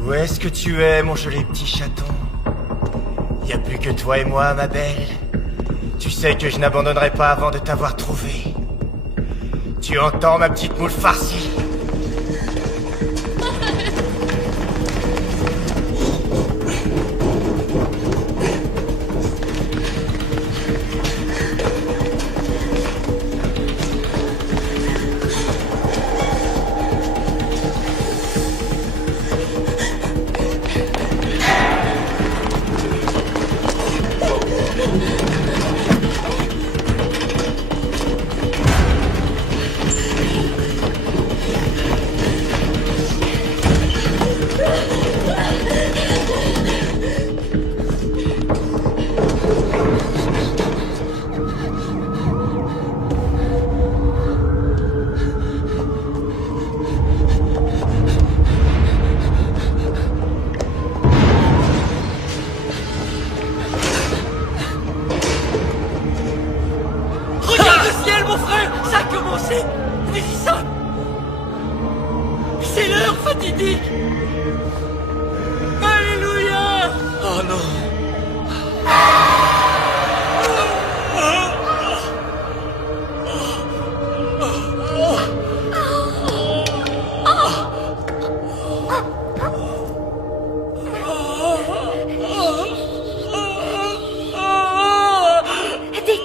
Où est-ce que tu es, mon joli petit chaton? Y a plus que toi et moi, ma belle. Tu sais que je n'abandonnerai pas avant de t'avoir trouvé. Tu entends, ma petite moule farcie?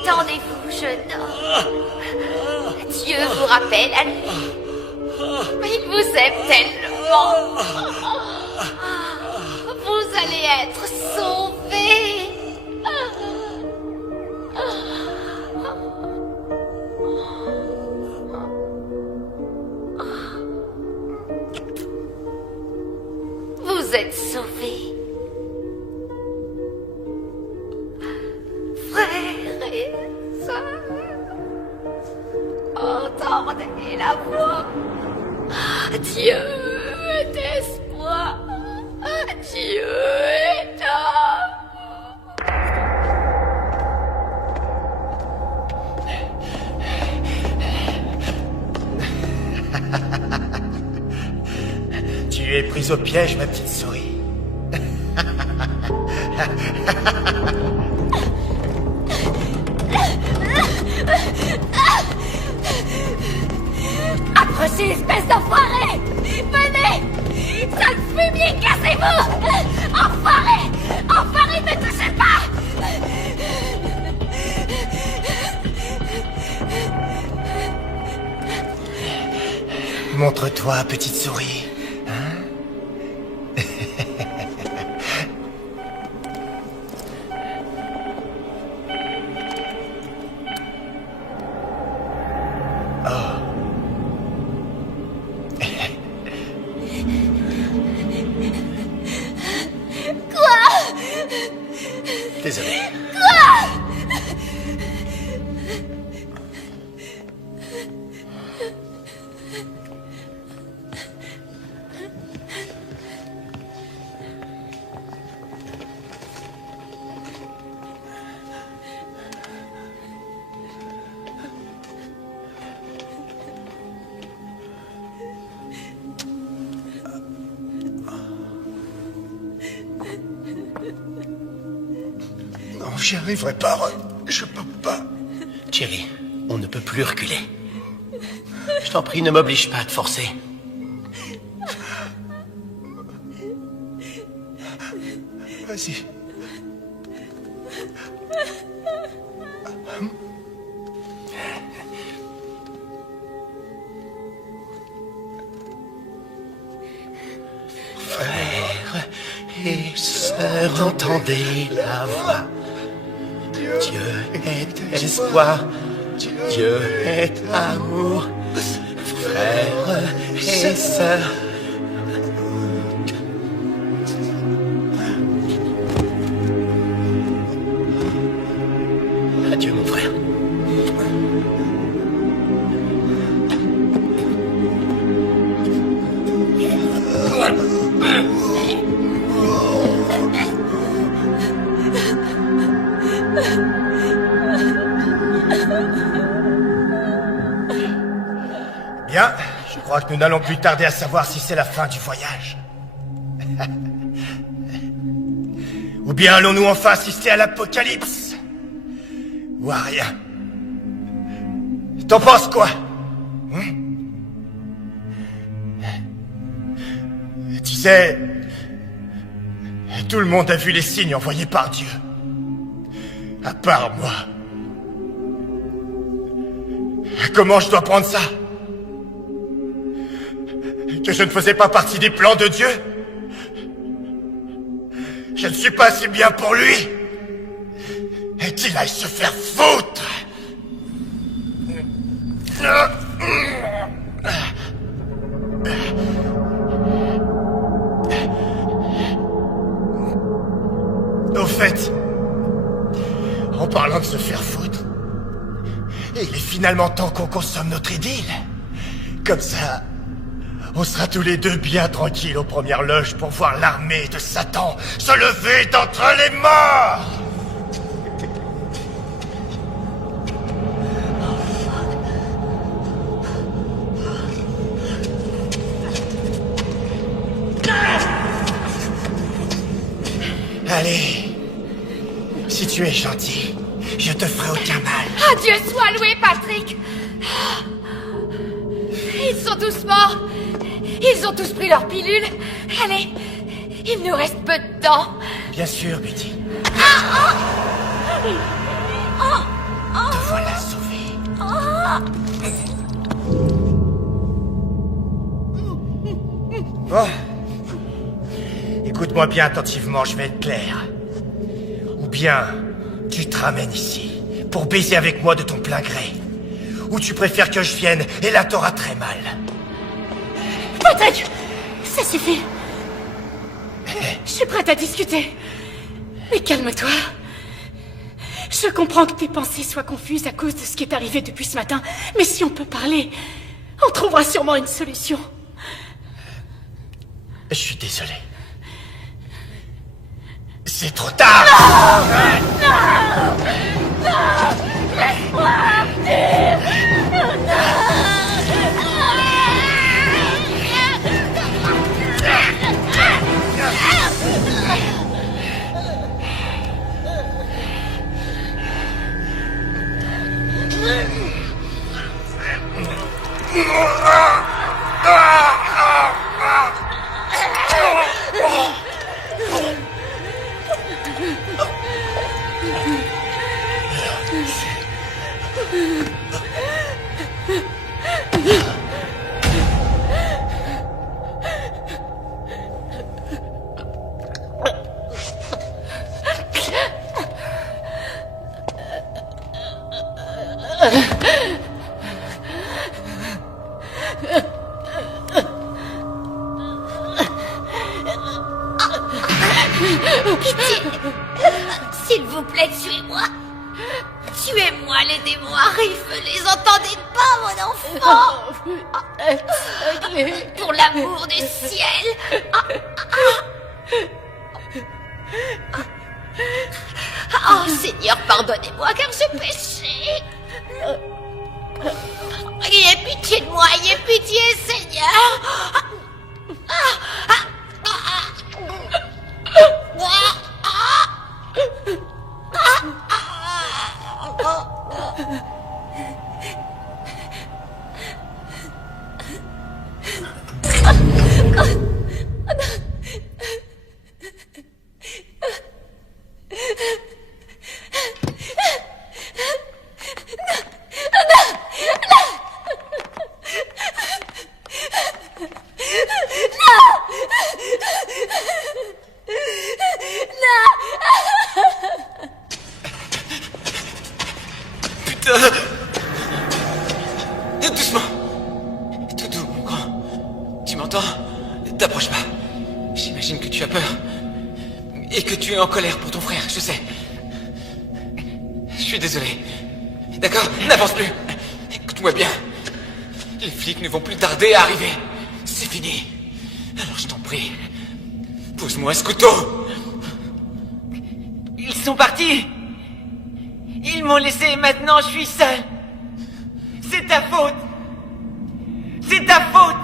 Détendez-vous, jeune homme. Dieu vous rappelle à lui. Il vous aime tellement. Vous allez être sauvés. Vous êtes sauvés. Frères et sœurs, entendez la voix. Dieu est espoir. Dieu est Tu es prise au piège, ma petite souris. Approchez, espèce d'enfoiré! Venez! Sale fumier, cassez-vous! Enfoiré! Enfoiré, ne me touchez pas! Montre-toi, petite souris. Hein? Désolé. Non, j'y arriverai pas, Ron. Je peux pas. Thierry, on ne peut plus reculer. Je t'en prie, ne m'oblige pas à te forcer. Vas-y. Frères et sœurs, entendez la voix. Dieu est espoir, Dieu est amour. Frères et sœurs. Adieu, mon frère. Bien, je crois que nous n'allons plus tarder à savoir si c'est la fin du voyage. Ou bien allons-nous enfin assister à l'apocalypse? Ou à rien? T'en penses quoi? Tu sais, tout le monde a vu les signes envoyés par Dieu. À part moi. Comment je dois prendre ça? Que je ne faisais pas partie des plans de Dieu? Je ne suis pas assez bien pour lui? Et qu'il aille se faire foutre! Au fait, en parlant de se faire foutre, il est finalement temps qu'on consomme notre idylle. Comme ça, on sera tous les deux bien tranquilles aux premières loges pour voir l'armée de Satan se lever d'entre les morts. Allez, si tu es gentil, je te ferai aucun mal. Ah, Dieu soit loué, Patrick! Ils sont tous morts. Ils ont tous pris leur pilule. Allez, il nous reste peu de temps. Bien sûr, Betty. Oh, Bon. Écoute-moi bien attentivement, je vais être clair. Ou bien, tu te ramènes ici, pour baiser avec moi de ton plein gré. Ou tu préfères que je vienne, et là t'auras très mal. Patrick! Ça suffit. Je suis prête à discuter. Mais calme-toi. Je comprends que tes pensées soient confuses à cause de ce qui est arrivé depuis ce matin. Mais si on peut parler, on trouvera sûrement une solution. Je suis désolé. C'est trop tard! Non! Non! Non! Laisse-moi venir! Pitié. S'il vous plaît, tuez-moi. Tuez-moi, les démons arrivent. Les entendez pas, mon enfant. Pour l'amour du ciel. Oh, Seigneur, pardonnez-moi, car j'ai péché. Ayez pitié de moi, ayez pitié, Seigneur. Doucement. Tout doux, mon grand. Tu m'entends? T'approches pas. J'imagine que tu as peur. Et que tu es en colère pour ton frère, je sais. Je suis désolé. D'accord? N'avance plus. Écoute-moi bien. Les flics ne vont plus tarder à arriver. C'est fini. Alors je t'en prie. Pose-moi ce couteau. Ils sont partis. Ils m'ont laissé et maintenant je suis seul. C'est ta faute. C'est ta faute.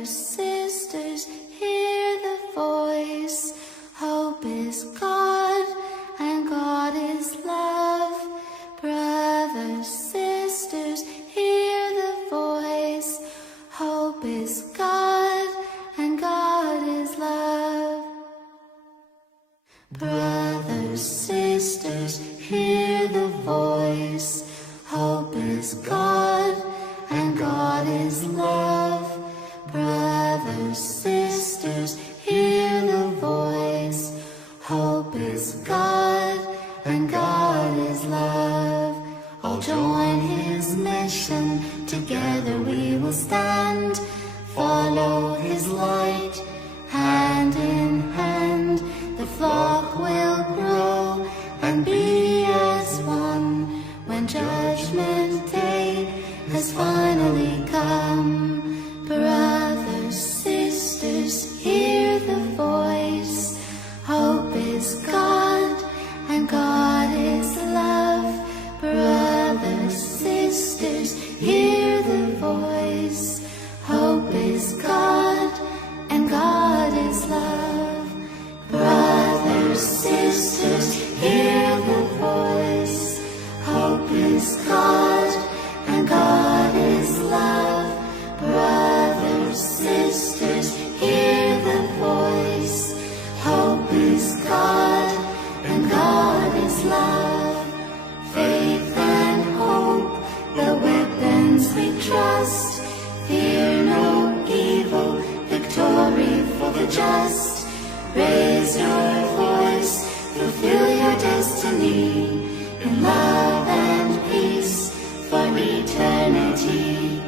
Brothers, sisters, hear the voice. Hope is God, and God is love. Brothers, sisters, hear the voice. Hope is God, and God is love. Brothers, sisters, hear the voice. Hope is God, and God is love. Brothers, sisters, hear the voice. Hope is God, and God is love. All join His mission, together we will stand. Follow His light, hand in hand. The flock will grow and be as one when Judgment Day has finally come. Brothers, sisters, hear the voice. Hope is God, and God is love. Brothers, sisters, hear the voice. Hope is God, and God is love. Brothers, sisters, hear the voice. Hope is God, and God is love. Brothers, sisters, hear the voice. Hope is God, and God is love. Faith and hope, the weapons we trust. Fear no evil, victory for the just. Raise your voice, fulfill your destiny in love and peace for eternity.